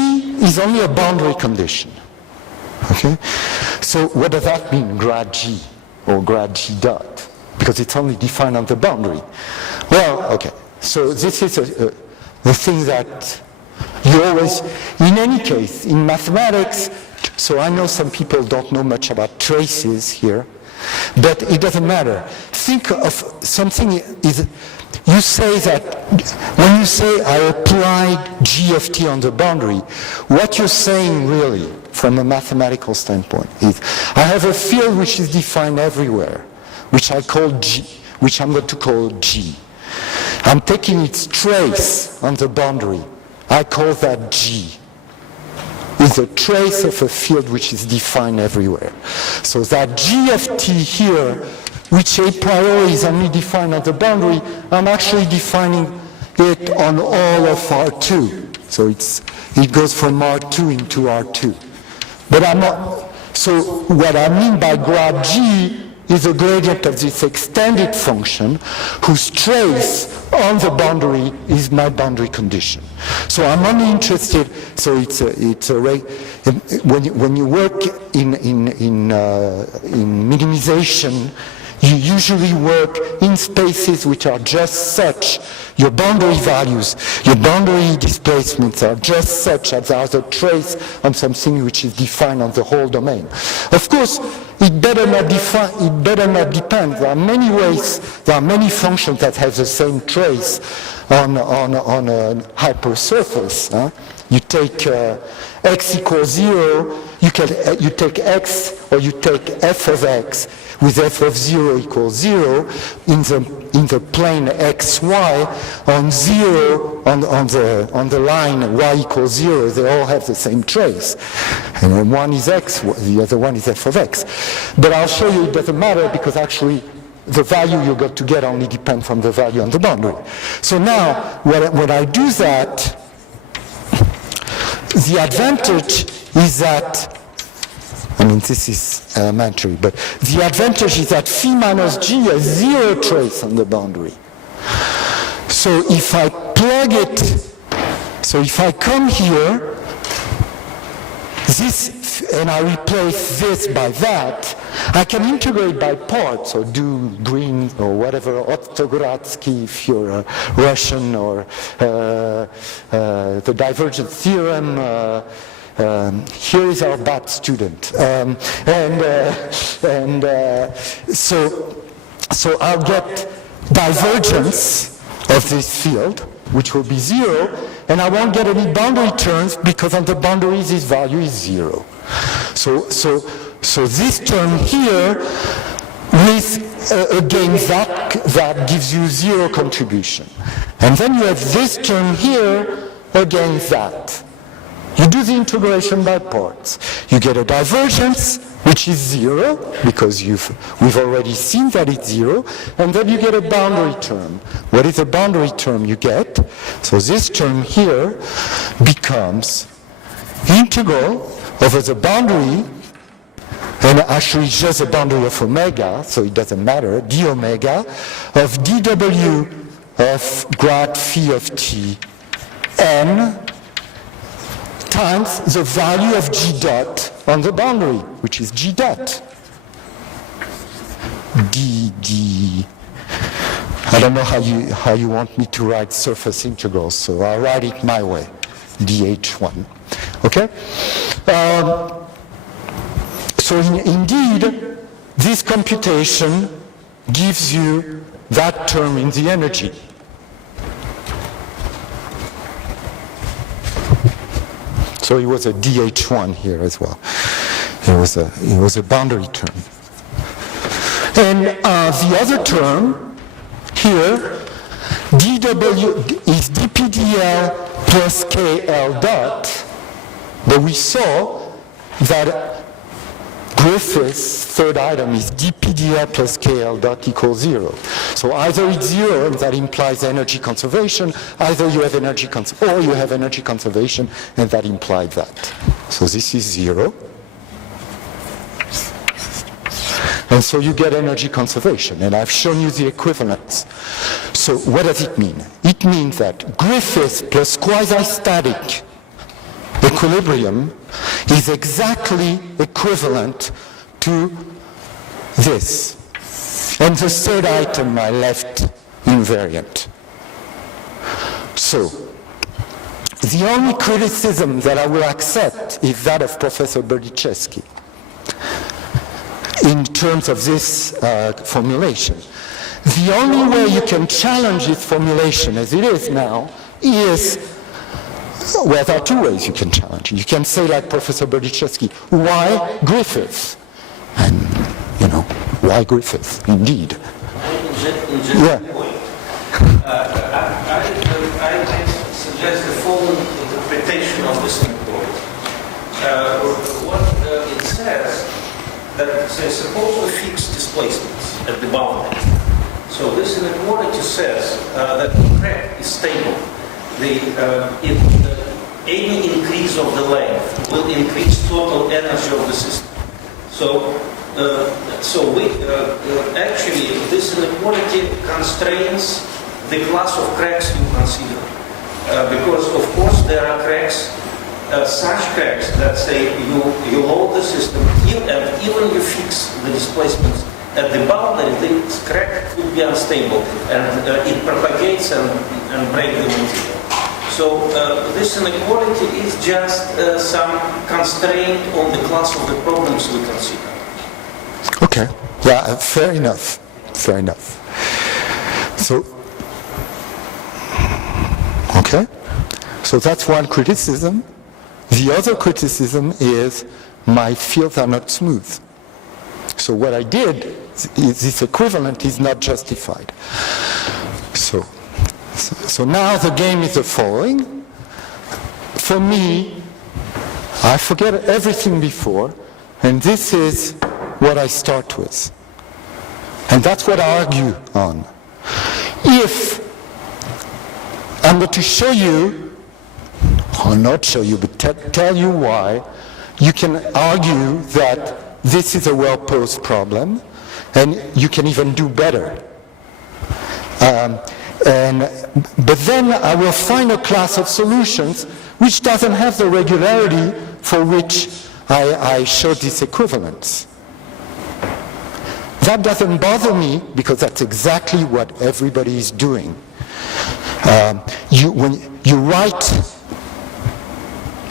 is only a boundary condition, okay? So what does that mean, grad g or grad g dot? Because it's only defined on the boundary. Well, okay, so this is the thing that you always, in any case, in mathematics, so I know some people don't know much about traces here, but it doesn't matter. Think of something is, you say that, when you say I applied g of t on the boundary, what you're saying really, from a mathematical standpoint, is I have a field which is defined everywhere, which I call g, which I'm going to call g. I'm taking its trace on the boundary. I call that g. Is a trace of a field which is defined everywhere. So that g of t here, which a priori is only defined on the boundary, I'm actually defining it on all of R2. So it goes from R2 into R2. But I'm not, so what I mean by grad g is a gradient of this extended function whose trace on the boundary is my boundary condition. So I'm only interested, so when you work in minimization, you usually work in spaces which are just such, your boundary values, your boundary displacements are just such as there's a trace on something which is defined on the whole domain. Of course, it better not depend. There are many ways, there are many functions that have the same trace on a hypersurface. Huh? You take x equals 0, you take x or you take f of x with f of 0 equals 0 in the plane xy on 0 on the line y equals 0, they all have the same trace. And when one is x, the other one is f of x. But I'll show you it doesn't matter because actually the value you got to get only depends from the value on the boundary. So now, when I do that, the advantage is that, I mean, this is elementary, but the advantage is that phi minus g has 0 trace on the boundary. So if I plug it, so if I come here, this, and I replace this by that, I can integrate by parts or do green or whatever, Orthogoratsky if you're a Russian, or the divergence theorem. Here is our bad student. So I'll get divergence of this field, which will be 0, and I won't get any boundary terms because on the boundaries this value is 0. So this term here with again that gives you 0 contribution. And then you have this term here against that. You do the integration by parts. You get a divergence, which is 0, because we've already seen that it's 0, and then you get a boundary term. What is the boundary term you get? So this term here becomes integral over the boundary, and actually it's just a boundary of omega, so it doesn't matter, d omega, of dw of grad phi of t n times the value of g dot on the boundary, which is g dot. I don't know how you want me to write surface integrals, so I'll write it my way, dh1. Okay? So indeed, this computation gives you that term in the energy. So it was a dh1 here as well. It was a boundary term. And the other term here, dw is dpdl plus kl dot, but we saw that Griffith's third item is dpdl plus kl dot equals 0. So either it's 0, and that implies energy conservation, either you have energy or you have energy conservation, and that implies that. So this is 0. And so you get energy conservation, and I've shown you the equivalence. So what does it mean? It means that Griffith plus quasi-static equilibrium is exactly equivalent to this. And the third item I left invariant. So, the only criticism that I will accept is that of Professor Berdichevsky in terms of this formulation. The only way you can challenge this formulation as it is now is, well, there are two ways you can challenge it. You can say, like Professor Berdichevsky, why Griffith? And, why Griffith, indeed. Yeah. I suggest the following interpretation of this report. What it says, that suppose we fix displacements at the boundary. So this inequality says that the crack is stable. Any increase of the length will increase total energy of the system. Actually, this inequality constrains the class of cracks you consider. Because, of course, there are cracks, such cracks that say you load the system, and even you fix the displacements at the boundary, the crack could be unstable, and it propagates and breaks the material. So this inequality is just some constraint on the class of the problems we consider. Okay. Yeah, fair enough. Fair enough. So, okay. So that's one criticism. The other criticism is my fields are not smooth. So what I did is this equivalent is not justified. So now the game is the following. For me, I forget everything before, and this is what I start with. And that's what I argue on. If I'm going to show you, or not show you, but tell you why, you can argue that this is a well-posed problem, and you can even do better. But then I will find a class of solutions which doesn't have the regularity for which I showed this equivalence. That doesn't bother me because that's exactly what everybody is doing. When you write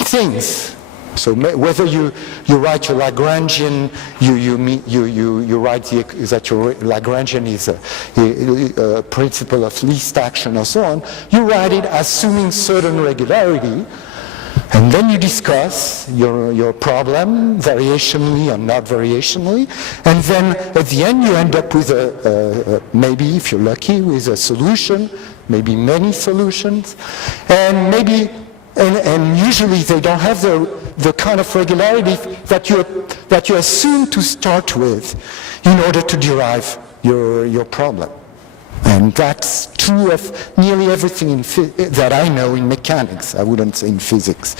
things, so whether you write your Lagrangian, you write that your Lagrangian is a principle of least action or so on, you write it assuming certain regularity, and then you discuss your problem variationally or not variationally, and then at the end you end up with maybe, if you're lucky, with a solution, maybe many solutions, and maybe and usually they don't have the kind of regularity that you assume to start with in order to derive your problem. And that's true of nearly everything that I know in mechanics. I wouldn't say in physics.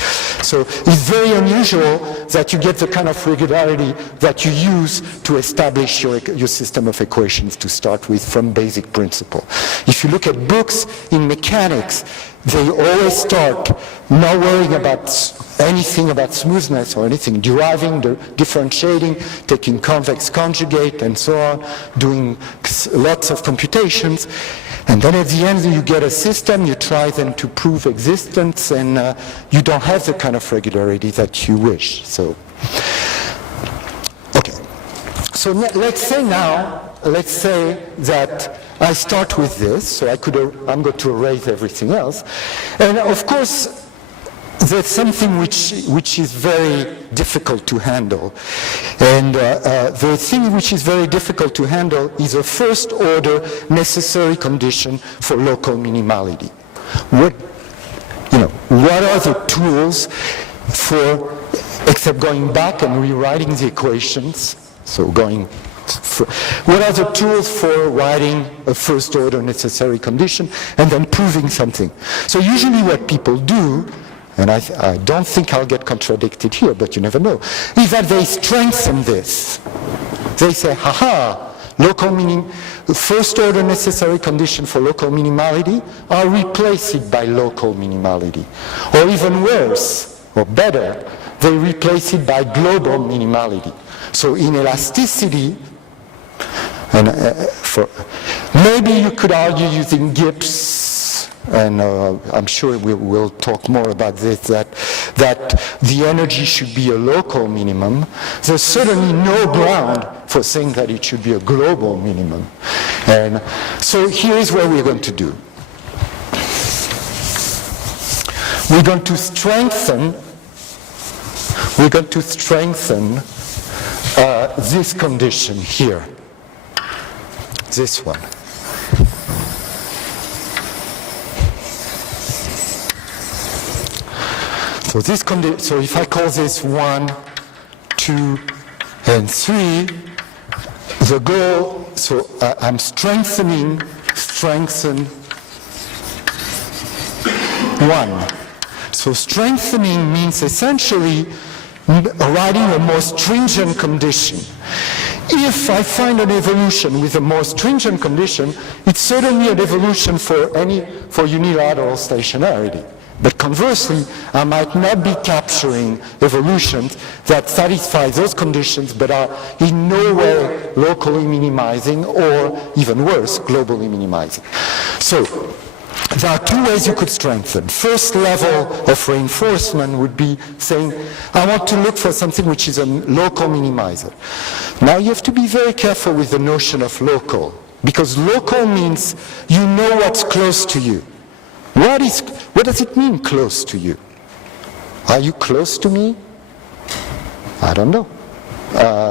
So it's very unusual that you get the kind of regularity that you use to establish your system of equations to start with from basic principle. If you look at books in mechanics, they always start not worrying about anything about smoothness or anything, deriving, differentiating, taking convex conjugate and so on, doing lots of computations, and then at the end you get a system, you try then to prove existence, and you don't have the kind of regularity that you wish. So, okay. So let's say that I start with this, so I'm going to erase everything else, and of course there's something which is very difficult to handle. And the thing which is very difficult to handle is a first order necessary condition for local minimality. What are the tools for, except going back and rewriting the equations, what are the tools for writing a first order necessary condition and then proving something? So usually what people do, and I don't think I'll get contradicted here, but you never know, is that they strengthen this. They say, first order necessary condition for local minimality, I'll replace it by local minimality. Or even worse, or better, they replace it by global minimality. So in elasticity, and maybe you could argue using Gibbs, and I'm sure we'll talk more about this, that the energy should be a local minimum. There's certainly no ground for saying that it should be a global minimum. And so here's what we're going to do. We're going to strengthen this condition here. This one. So if I call this 1, 2, and 3, the goal, so I'm strengthen 1. So strengthening means essentially writing a more stringent condition. If I find an evolution with a more stringent condition, it's certainly an evolution for unilateral stationarity. But conversely, I might not be capturing evolutions that satisfy those conditions but are in no way locally minimizing or, even worse, globally minimizing. So there are two ways you could strengthen. First level of reinforcement would be saying, I want to look for something which is a local minimizer. Now you have to be very careful with the notion of local, because local means you know what's close to you. What does it mean, close to you? Are you close to me? I don't know.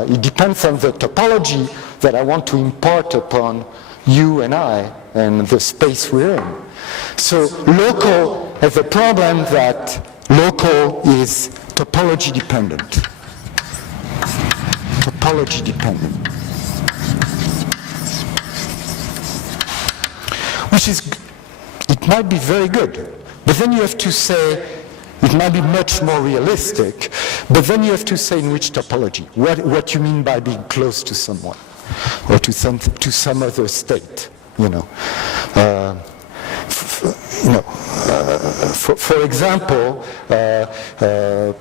It depends on the topology that I want to impart upon you and I and the space we're in. So local has a problem that local is topology dependent. Topology dependent. Which is, it might be very good, but then you have to say, it might be much more realistic, but then you have to say in which topology, what you mean by being close to someone, or to some other state, you know. For example,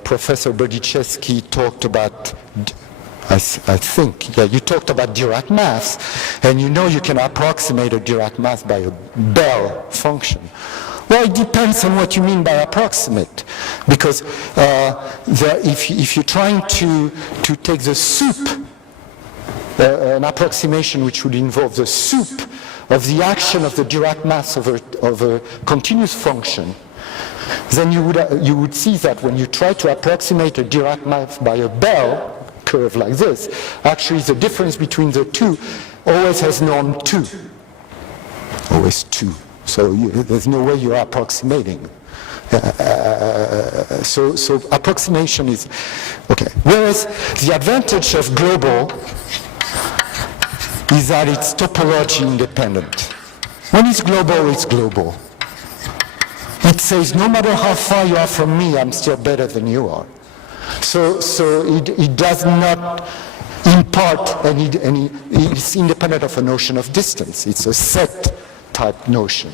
Professor Berdichevsky talked about, I think, you talked about Dirac mass, and you know you can approximate a Dirac mass by a Bell function. Well, it depends on what you mean by approximate, because if you're trying to take the soup, an approximation which would involve the soup of the action of the Dirac mass of a continuous function, then you would see that when you try to approximate a Dirac mass by a Bell curve like this, actually the difference between the two always has norm 2. Always 2. So there's no way you're approximating. So approximation is okay. Whereas the advantage of global is that it's topology independent. When it's global, it's global. It says no matter how far you are from me, I'm still better than you are. So it does not impart any, it's independent of a notion of distance. It's a set type notion.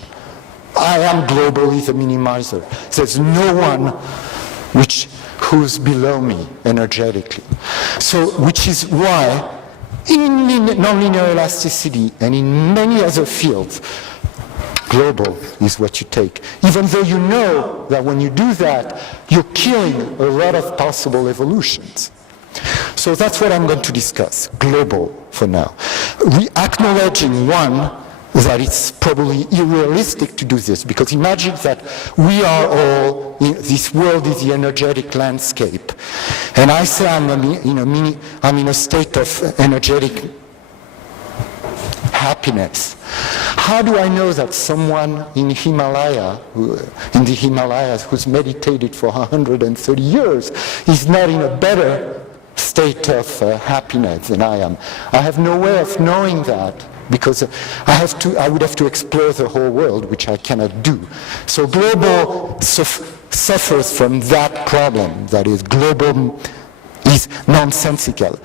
I am globally the minimizer. There's no one who's below me energetically. So, which is why in nonlinear elasticity and in many other fields, global is what you take. Even though you know that when you do that, you're killing a lot of possible evolutions. So that's what I'm going to discuss, global for now. Acknowledging one, that it's probably unrealistic to do this, because imagine that we are all, this world is the energetic landscape, and I say I'm in a state of energetic happiness. How do I know that someone in the Himalayas who's meditated for 130 years is not in a better state of happiness than I am? I have no way of knowing that, because I would have to explore the whole world, which I cannot do. So global suffers from that problem, that is, global is nonsensical,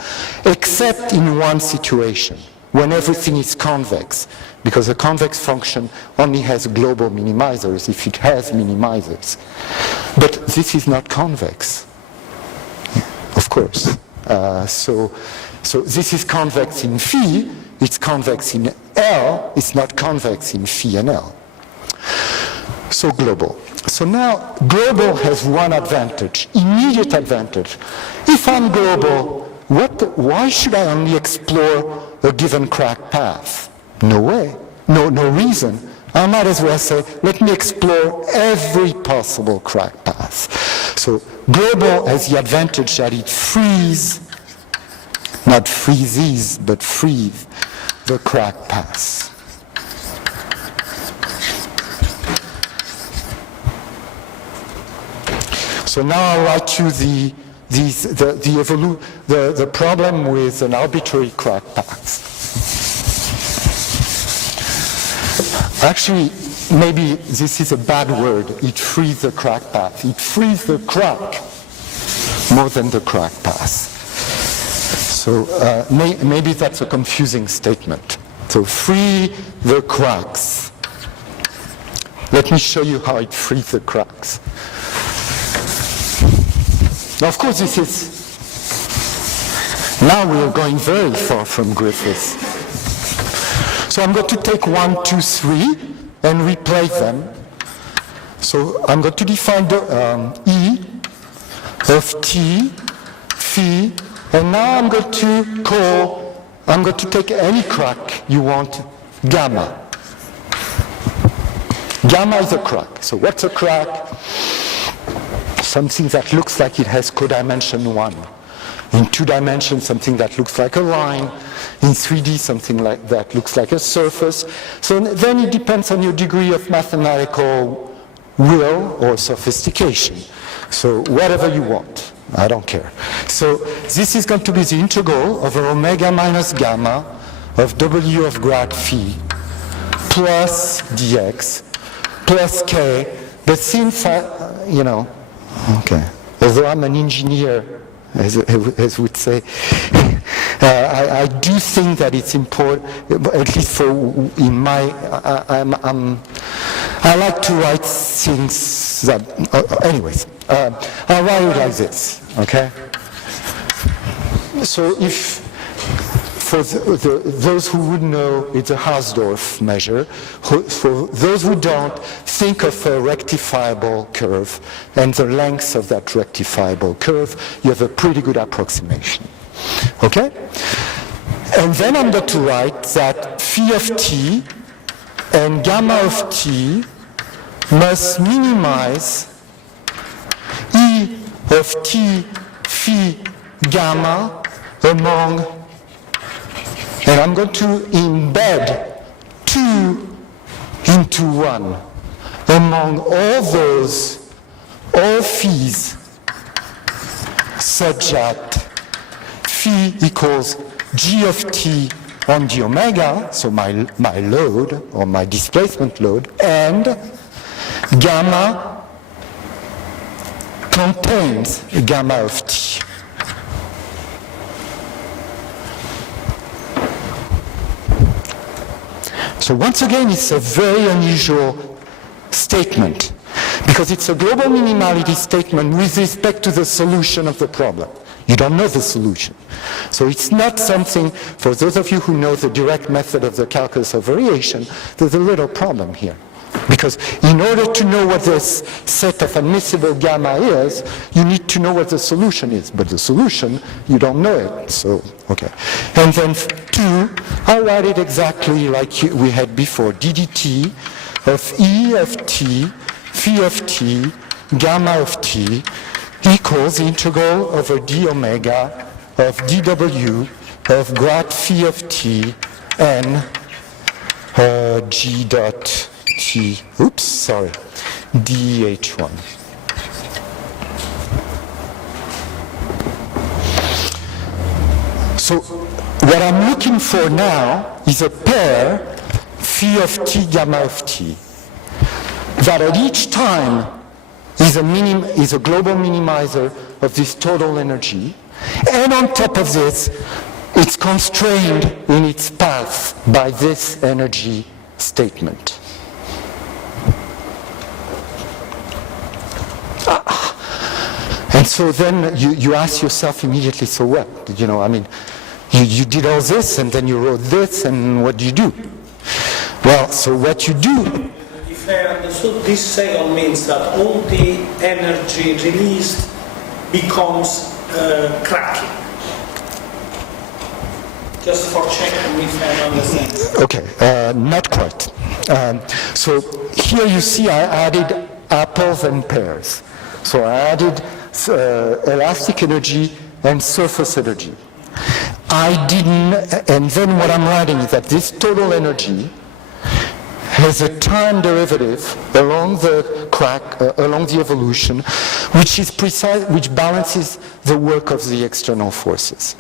except in one situation, when everything is convex, because a convex function only has global minimizers if it has minimizers. But this is not convex, of course. So this is convex in phi, it's convex in L, it's not convex in phi and L. So global. So now global has one advantage, immediate advantage. If I'm global, why should I only explore a given crack path? No way, no reason. I might as well say, let me explore every possible crack path. So global has the advantage that it frees, not freezes, but frees the crack paths. So now I'll write you the problem with an arbitrary crack path. Actually, maybe this is a bad word. It frees the crack path. It frees the crack more than the crack path. So maybe that's a confusing statement. So free the cracks. let me show you how it frees the cracks. Now, of course, this is, now we're going very far from Griffiths. So I'm going to take 1, 2, 3 and replace them. So I'm going to define the E of T, phi, and now I'm going to take any crack you want, gamma. Gamma is a crack. So what's a crack? Something that looks like it has codimension 1. In 2 dimensions, something that looks like a line. In 3D, something like that looks like a surface. So then it depends on your degree of mathematical will or sophistication. So whatever you want, I don't care. So this is going to be the integral over omega minus gamma of W of grad phi plus dx plus k. But since okay, although I'm an engineer, as would say, I do think that it's important, at least for in my, I like to write things that, anyways, I'll write it like this, okay? So if, for those who would know, it's a Hausdorff measure. For those who don't, think of a rectifiable curve, and the length of that rectifiable curve, you have a pretty good approximation. Okay? And then I'm going to write that phi of t and gamma of t must minimize E of t phi gamma among, and I'm going to embed 2 into 1 among all phis such that phi equals g of t on the omega, so my load or my displacement load, and gamma contains gamma of t. So once again, it's a very unusual statement because it's a global minimality statement with respect to the solution of the problem. You don't know the solution. So it's not something, for those of you who know the direct method of the calculus of variation, there's a little problem here. Because in order to know what this set of admissible gamma is, you need to know what the solution is. But the solution, you don't know it. So, okay. And then 2, I'll write it exactly like we had before. ddt of E of t, phi of t, gamma of t, equals the integral over d omega of dw of grad phi of t n g dot t, oops, sorry, dh1. So what I'm looking for now is a pair phi of t, gamma of t, that at each time is a global minimizer of this total energy, and on top of this, it's constrained in its path by this energy statement. And so then you ask yourself immediately, so what? You did all this, and then you wrote this, and what do you do? Well, so what you do... If I understood, this cycle means that all the energy released becomes cracking. Just for checking if I understand. Okay, not quite. So here you see I added apples and pears. So I added elastic energy and surface energy. I didn't, and then what I'm writing is that this total energy has a time derivative along the crack, along the evolution, which is precise, which balances the work of the external forces.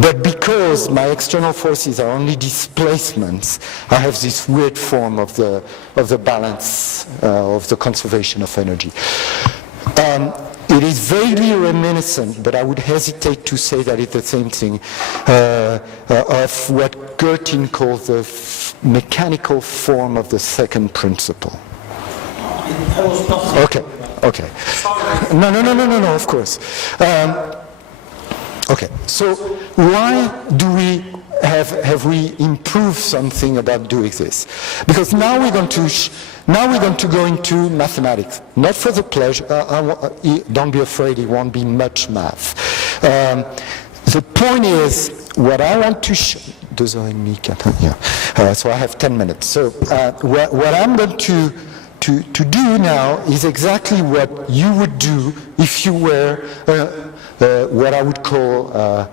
But because my external forces are only displacements, I have this weird form of the balance of the conservation of energy. It is vaguely reminiscent, but I would hesitate to say that it's the same thing, of what Gertin calls the mechanical form of the second principle. I was not... Okay. No, of course. Okay, so why do we have we improved something about doing this? Because now we're going to go into mathematics. Not for the pleasure. Don't be afraid. It won't be much math. The point is, what I want to show. 2h30, 4. So I have 10 minutes. So what I'm going to do now is exactly what you would do if you were what I would call a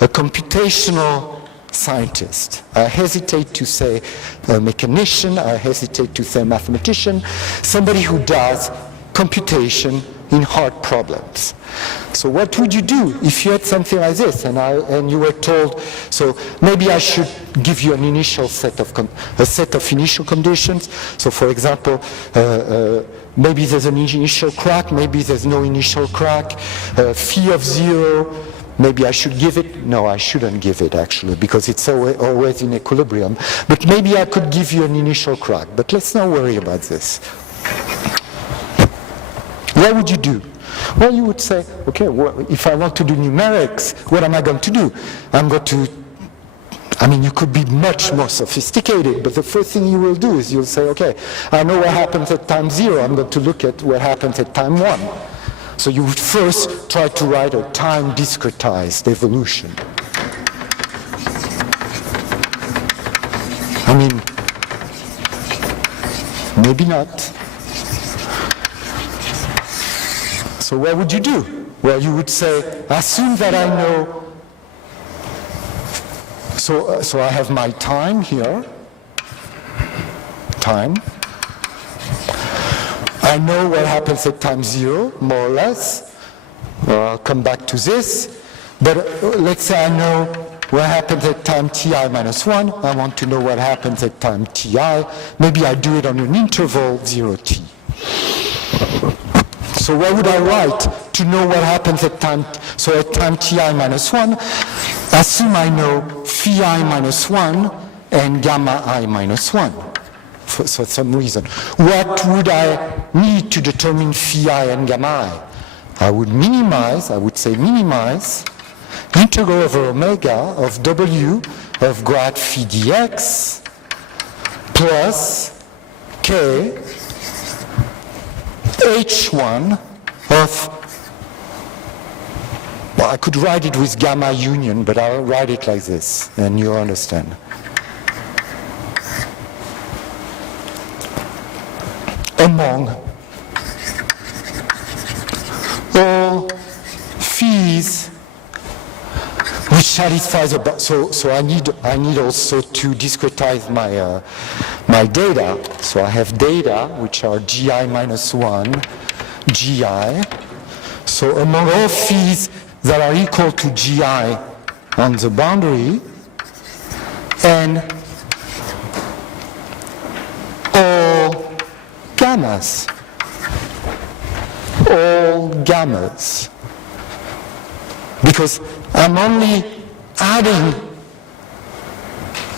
computational scientist. I hesitate to say a mechanician, I hesitate to say mathematician, somebody who does computation in hard problems. So what would you do if you had something like this and you were told, so maybe I should give you an initial set of initial conditions. So for example, maybe there's an initial crack, maybe there's no initial crack, phi of 0, maybe I should give it. No, I shouldn't give it actually, because it's always in equilibrium. But maybe I could give you an initial crack. But let's not worry about this. What would you do? Well, you would say, okay, well, if I want to do numerics, what am I going to do? You could be much more sophisticated, but the first thing you will do is you'll say, okay, I know what happens at time 0, I'm going to look at what happens at time 1. So you would first try to write a time discretized evolution. Maybe not. So what would you do? Well, you would say, assume that I know, so I have my time here, time. I know what happens at time 0, more or less. I'll come back to this. But let's say I know what happens at time ti minus 1. I want to know what happens at time ti. Maybe I do it on an interval 0t. So what would I write to know what happens at time? So at time ti minus 1, assume I know phi I minus 1 and gamma I minus 1 for some reason. What would I need to determine phi I and gamma I? I would say minimize integral over omega of w of grad phi dx plus k h1 of, well, I could write it with gamma union, but I'll write it like this, and you'll understand. Among all phis which satisfies about, so I need also to discretize my data. So I have data which are gi minus 1, gi. So among all phis that are equal to gi on the boundary, and all gammas, because I'm only adding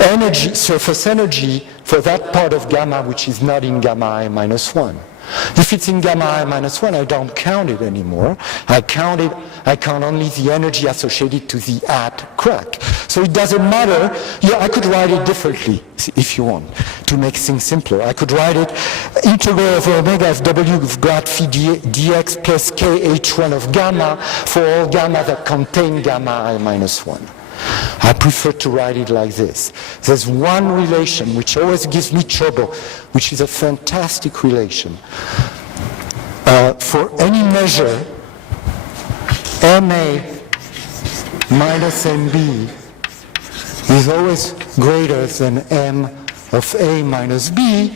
energy, surface energy, for that part of gamma which is not in gamma I minus 1. If it's in gamma I minus 1, I don't count it anymore. I count only the energy associated to the at crack. So it doesn't matter. Yeah, I could write it differently if you want, to make things simpler. I could write it integral over omega of w of grad phi dx plus k h1 of gamma for all gamma that contain gamma I minus 1. I prefer to write it like this. There's one relation which always gives me trouble, which is a fantastic relation. For any measure, MA minus MB is always greater than M of A minus B,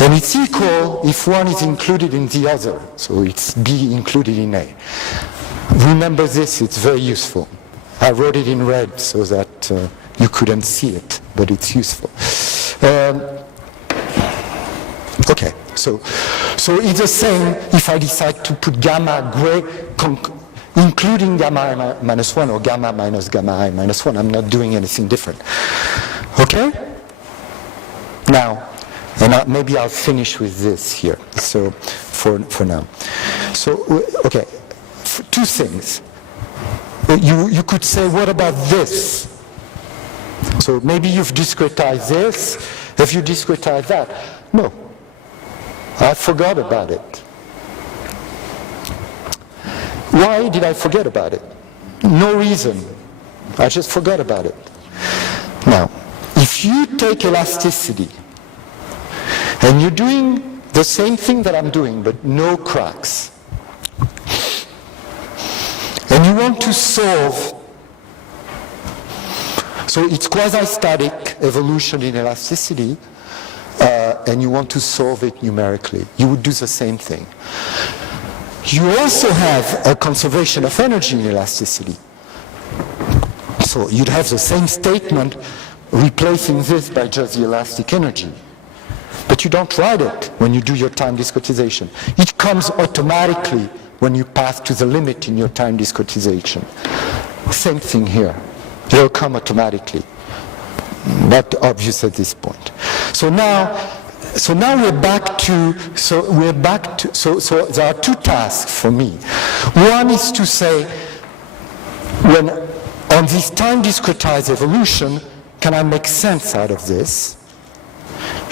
and it's equal if one is included in the other. So it's B included in A. Remember this, it's very useful. I wrote it in red so that you couldn't see it, but it's useful. Okay, so it's the same if I decide to put gamma including gamma I minus 1 or gamma minus gamma I minus 1. I'm not doing anything different. Okay? Now, And maybe I'll finish with this here, so for now. So, okay, two things. You could say, what about this? So maybe you've discretized this. Have you discretized that? No. I forgot about it. Why did I forget about it? No reason. I just forgot about it. Now, if you take elasticity and you're doing the same thing that I'm doing, but no cracks, and you want to solve, so it's quasi-static evolution in elasticity, and you want to solve it numerically, you would do the same thing. You also have a conservation of energy in elasticity. So you'd have the same statement replacing this by just the elastic energy. But you don't write it when you do your time discretization. It comes automatically when you pass to the limit in your time discretization. Same thing here. It'll come automatically. Not obvious at this point. So now we're back to, so there are two tasks for me. One is to say, when on this time discretized evolution, can I make sense out of this?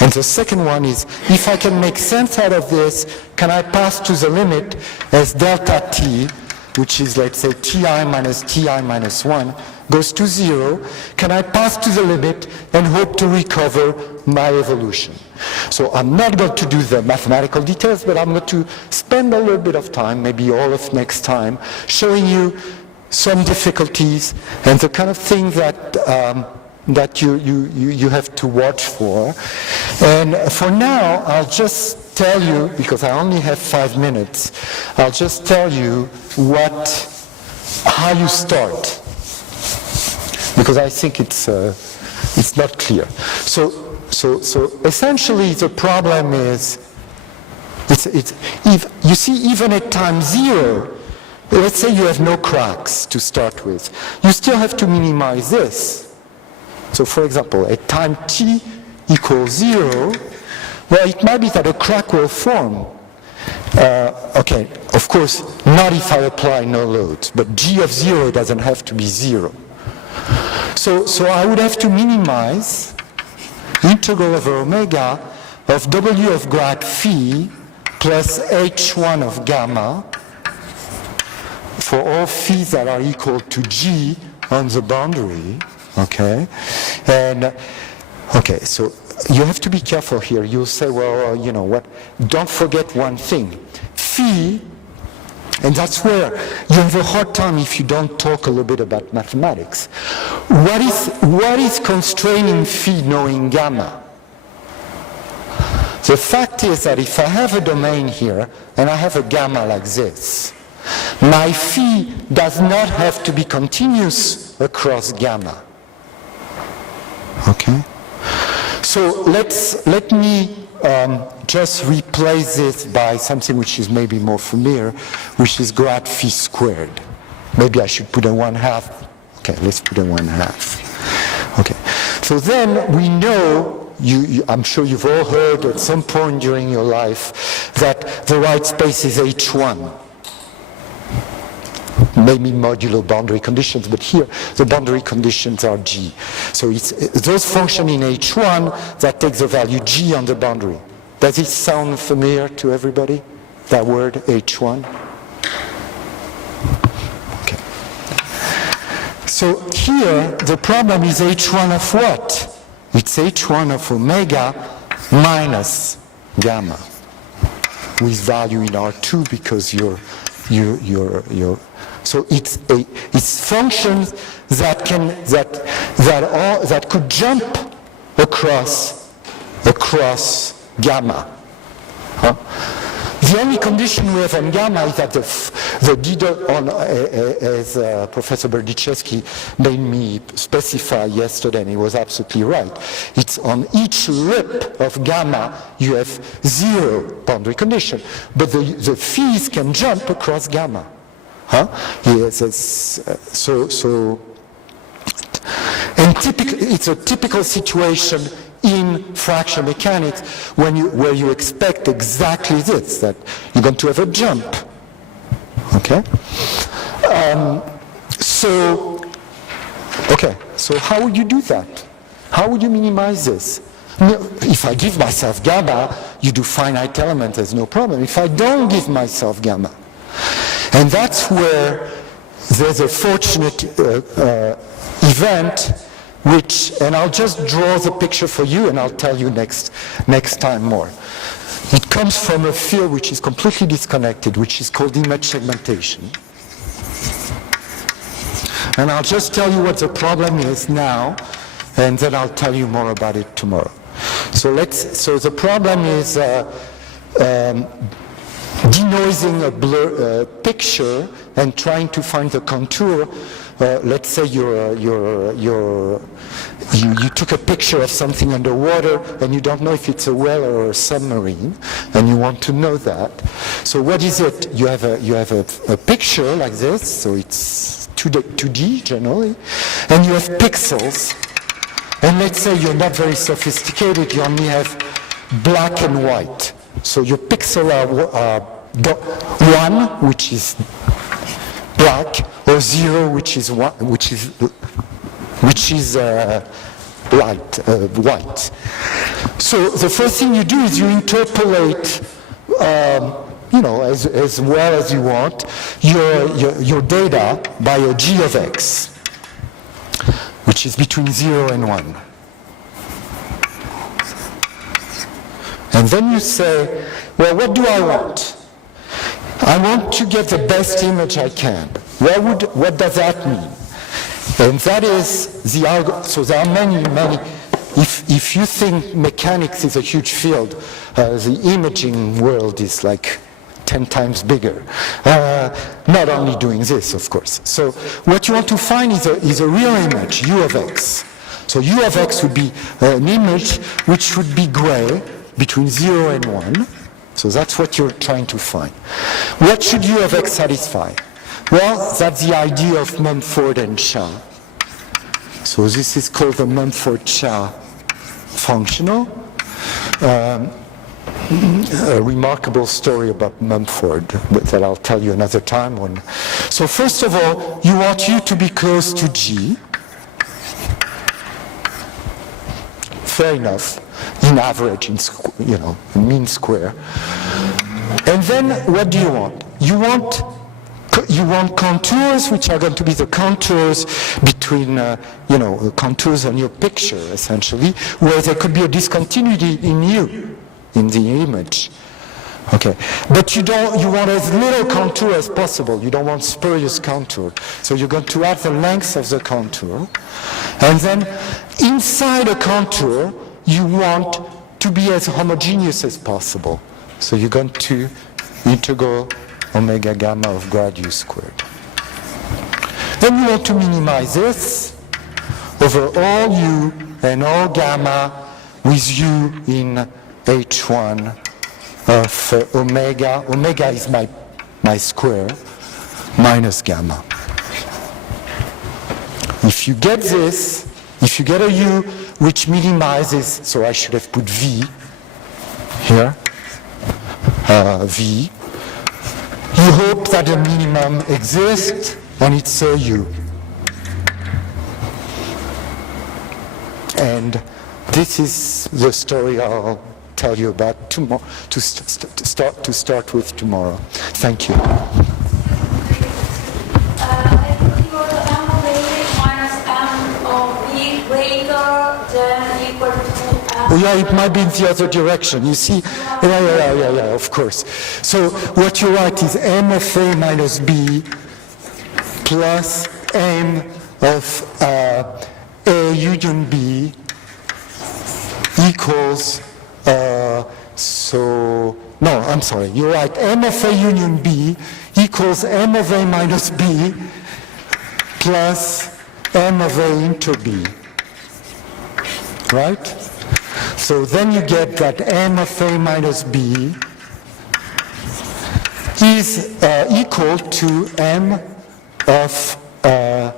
And the second one is, if I can make sense out of this, can I pass to the limit as delta t, which is, let's say, ti minus 1, goes to 0, can I pass to the limit and hope to recover my evolution? So I'm not going to do the mathematical details, but I'm going to spend a little bit of time, maybe all of next time, showing you some difficulties and the kind of thing that you have to watch for. And for now, I'll just tell you, because I only have 5 minutes, I'll just tell you how you start, because I think it's not clear. So essentially the problem is, you see, even at time 0, let's say you have no cracks to start with, you still have to minimize this. So for example, at time t equals 0, well, it might be that a crack will form. Okay, of course, not if I apply no loads, but g of 0 doesn't have to be 0. So I would have to minimize integral over omega of w of grad phi plus h1 of gamma for all phi that are equal to g on the boundary. Okay, and okay, so you have to be careful here. You'll say, well, you know what? Don't forget one thing. Phi, and that's where you have a hard time if you don't talk a little bit about mathematics. What is constraining phi knowing gamma? The fact is that if I have a domain here and I have a gamma like this, my phi does not have to be continuous across gamma. Okay? So let me just replace this by something which is maybe more familiar, which is grad phi squared. Maybe I should put a 1/2. Okay, let's put a 1/2. Okay. So then we know, I'm sure you've all heard at some point during your life that the right space is H1. Maybe modulo boundary conditions, but here the boundary conditions are G. So it's those function in H1 that takes the value G on the boundary. Does it sound familiar to everybody, that word H1? Okay. So here the problem is H1 of what? It's H1 of omega minus gamma with value in R2 because you're so it's functions that could jump across gamma. Huh? The only condition we have on gamma is that the deduct on, as Professor Berdichevsky made me specify yesterday, and he was absolutely right. It's on each lip of gamma you have 0 boundary condition, but the phis can jump across gamma. Huh? Yes, and it's a typical situation in fractional mechanics where you expect exactly this, that you're going to have a jump. Okay? So how would you do that? How would you minimize this? If I give myself gamma, you do finite element, there's no problem. If I don't give myself gamma, and that's where there's a fortunate event, and I'll just draw the picture for you, and I'll tell you next time more. It comes from a field which is completely disconnected, which is called image segmentation. And I'll just tell you what the problem is now, and then I'll tell you more about it tomorrow. So the problem is denoising a picture and trying to find the contour. Let's say you took a picture of something underwater and you don't know if it's a whale or a submarine, and you want to know that. So what is it? You have a picture like this, so it's 2D generally, and you have pixels. And let's say you're not very sophisticated, you only have black and white. So your pixels are 1, which is black, or 0, which is white. So the first thing you do is you interpolate, as well as you want, your data by a g of x, which is between 0 and 1. And then you say, well, what do I want? I want to get the best image I can. What does that mean? And that is the algorithm. So there are many. If you think mechanics is a huge field, the imaging world is like 10 times bigger. Not only doing this, of course. So what you want to find is a real image, U of x. So U of x would be an image which would be gray between 0 and 1. So that's what you're trying to find. What should U of x satisfy? Well, that's the idea of Mumford and Shah. So this is called the Mumford-Shah functional. A remarkable story about Mumford that I'll tell you another time. So first of all, you want U to be close to G. Fair enough, in average, in mean square. And then what do you want? You want contours, which are going to be the contours between, contours on your picture, essentially, where there could be a discontinuity in you, in the image. Okay, but you want as little contour as possible. You don't want spurious contour. So you're going to add the length of the contour. And then inside a contour, you want to be as homogeneous as possible. So you're going to integral omega gamma of grad U squared. Then you want to minimize this over all U and all gamma with U in H1 of omega. Omega is my square minus gamma. If you get this, if you get a U which minimizes, so I should have put V here, V, you hope that a minimum exists and it's a U. And this is the story I'll tell you about tomorrow, to start with tomorrow. Thank you. Oh, yeah, it might be in the other direction. You see, yeah, of course. So what you write is M of A minus B plus M of A union B equals, you write M of A union B equals M of A minus B plus M of A inter B. Right? So then you get that M of A minus B is equal to M of A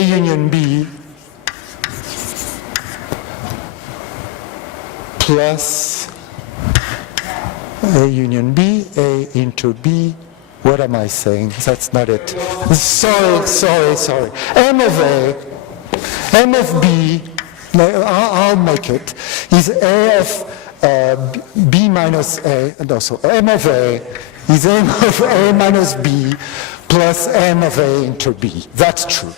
union B plus A union B, A into B. What am I saying? That's not it. Sorry. M of B, I'll make it, is A of B minus A, no, so M of A is M of A minus B plus M of A into B. That's true.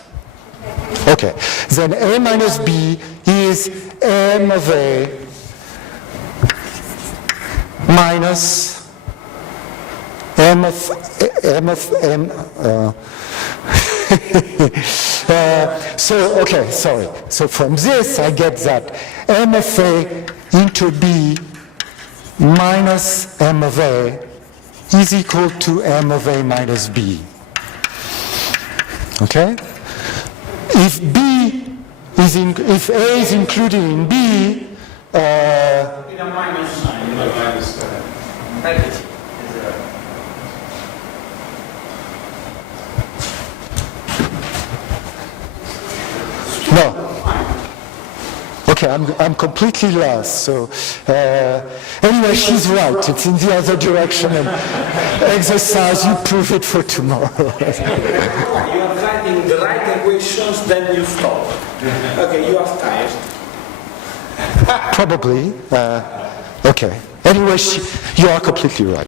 Okay, then A minus B is M of A minus M of M. So from this I get that M of A into B minus M of A is equal to M of A minus B. Okay? If if A is included in B, In a minus sign. In a minus sign. Negative. no. Okay, I'm completely lost. So anyway, she's right. It's in the other direction. And exercise, you prove it for tomorrow. You are finding the right equations, then you stop. Okay, you are tired. Probably. Okay. Anyway, you are completely right.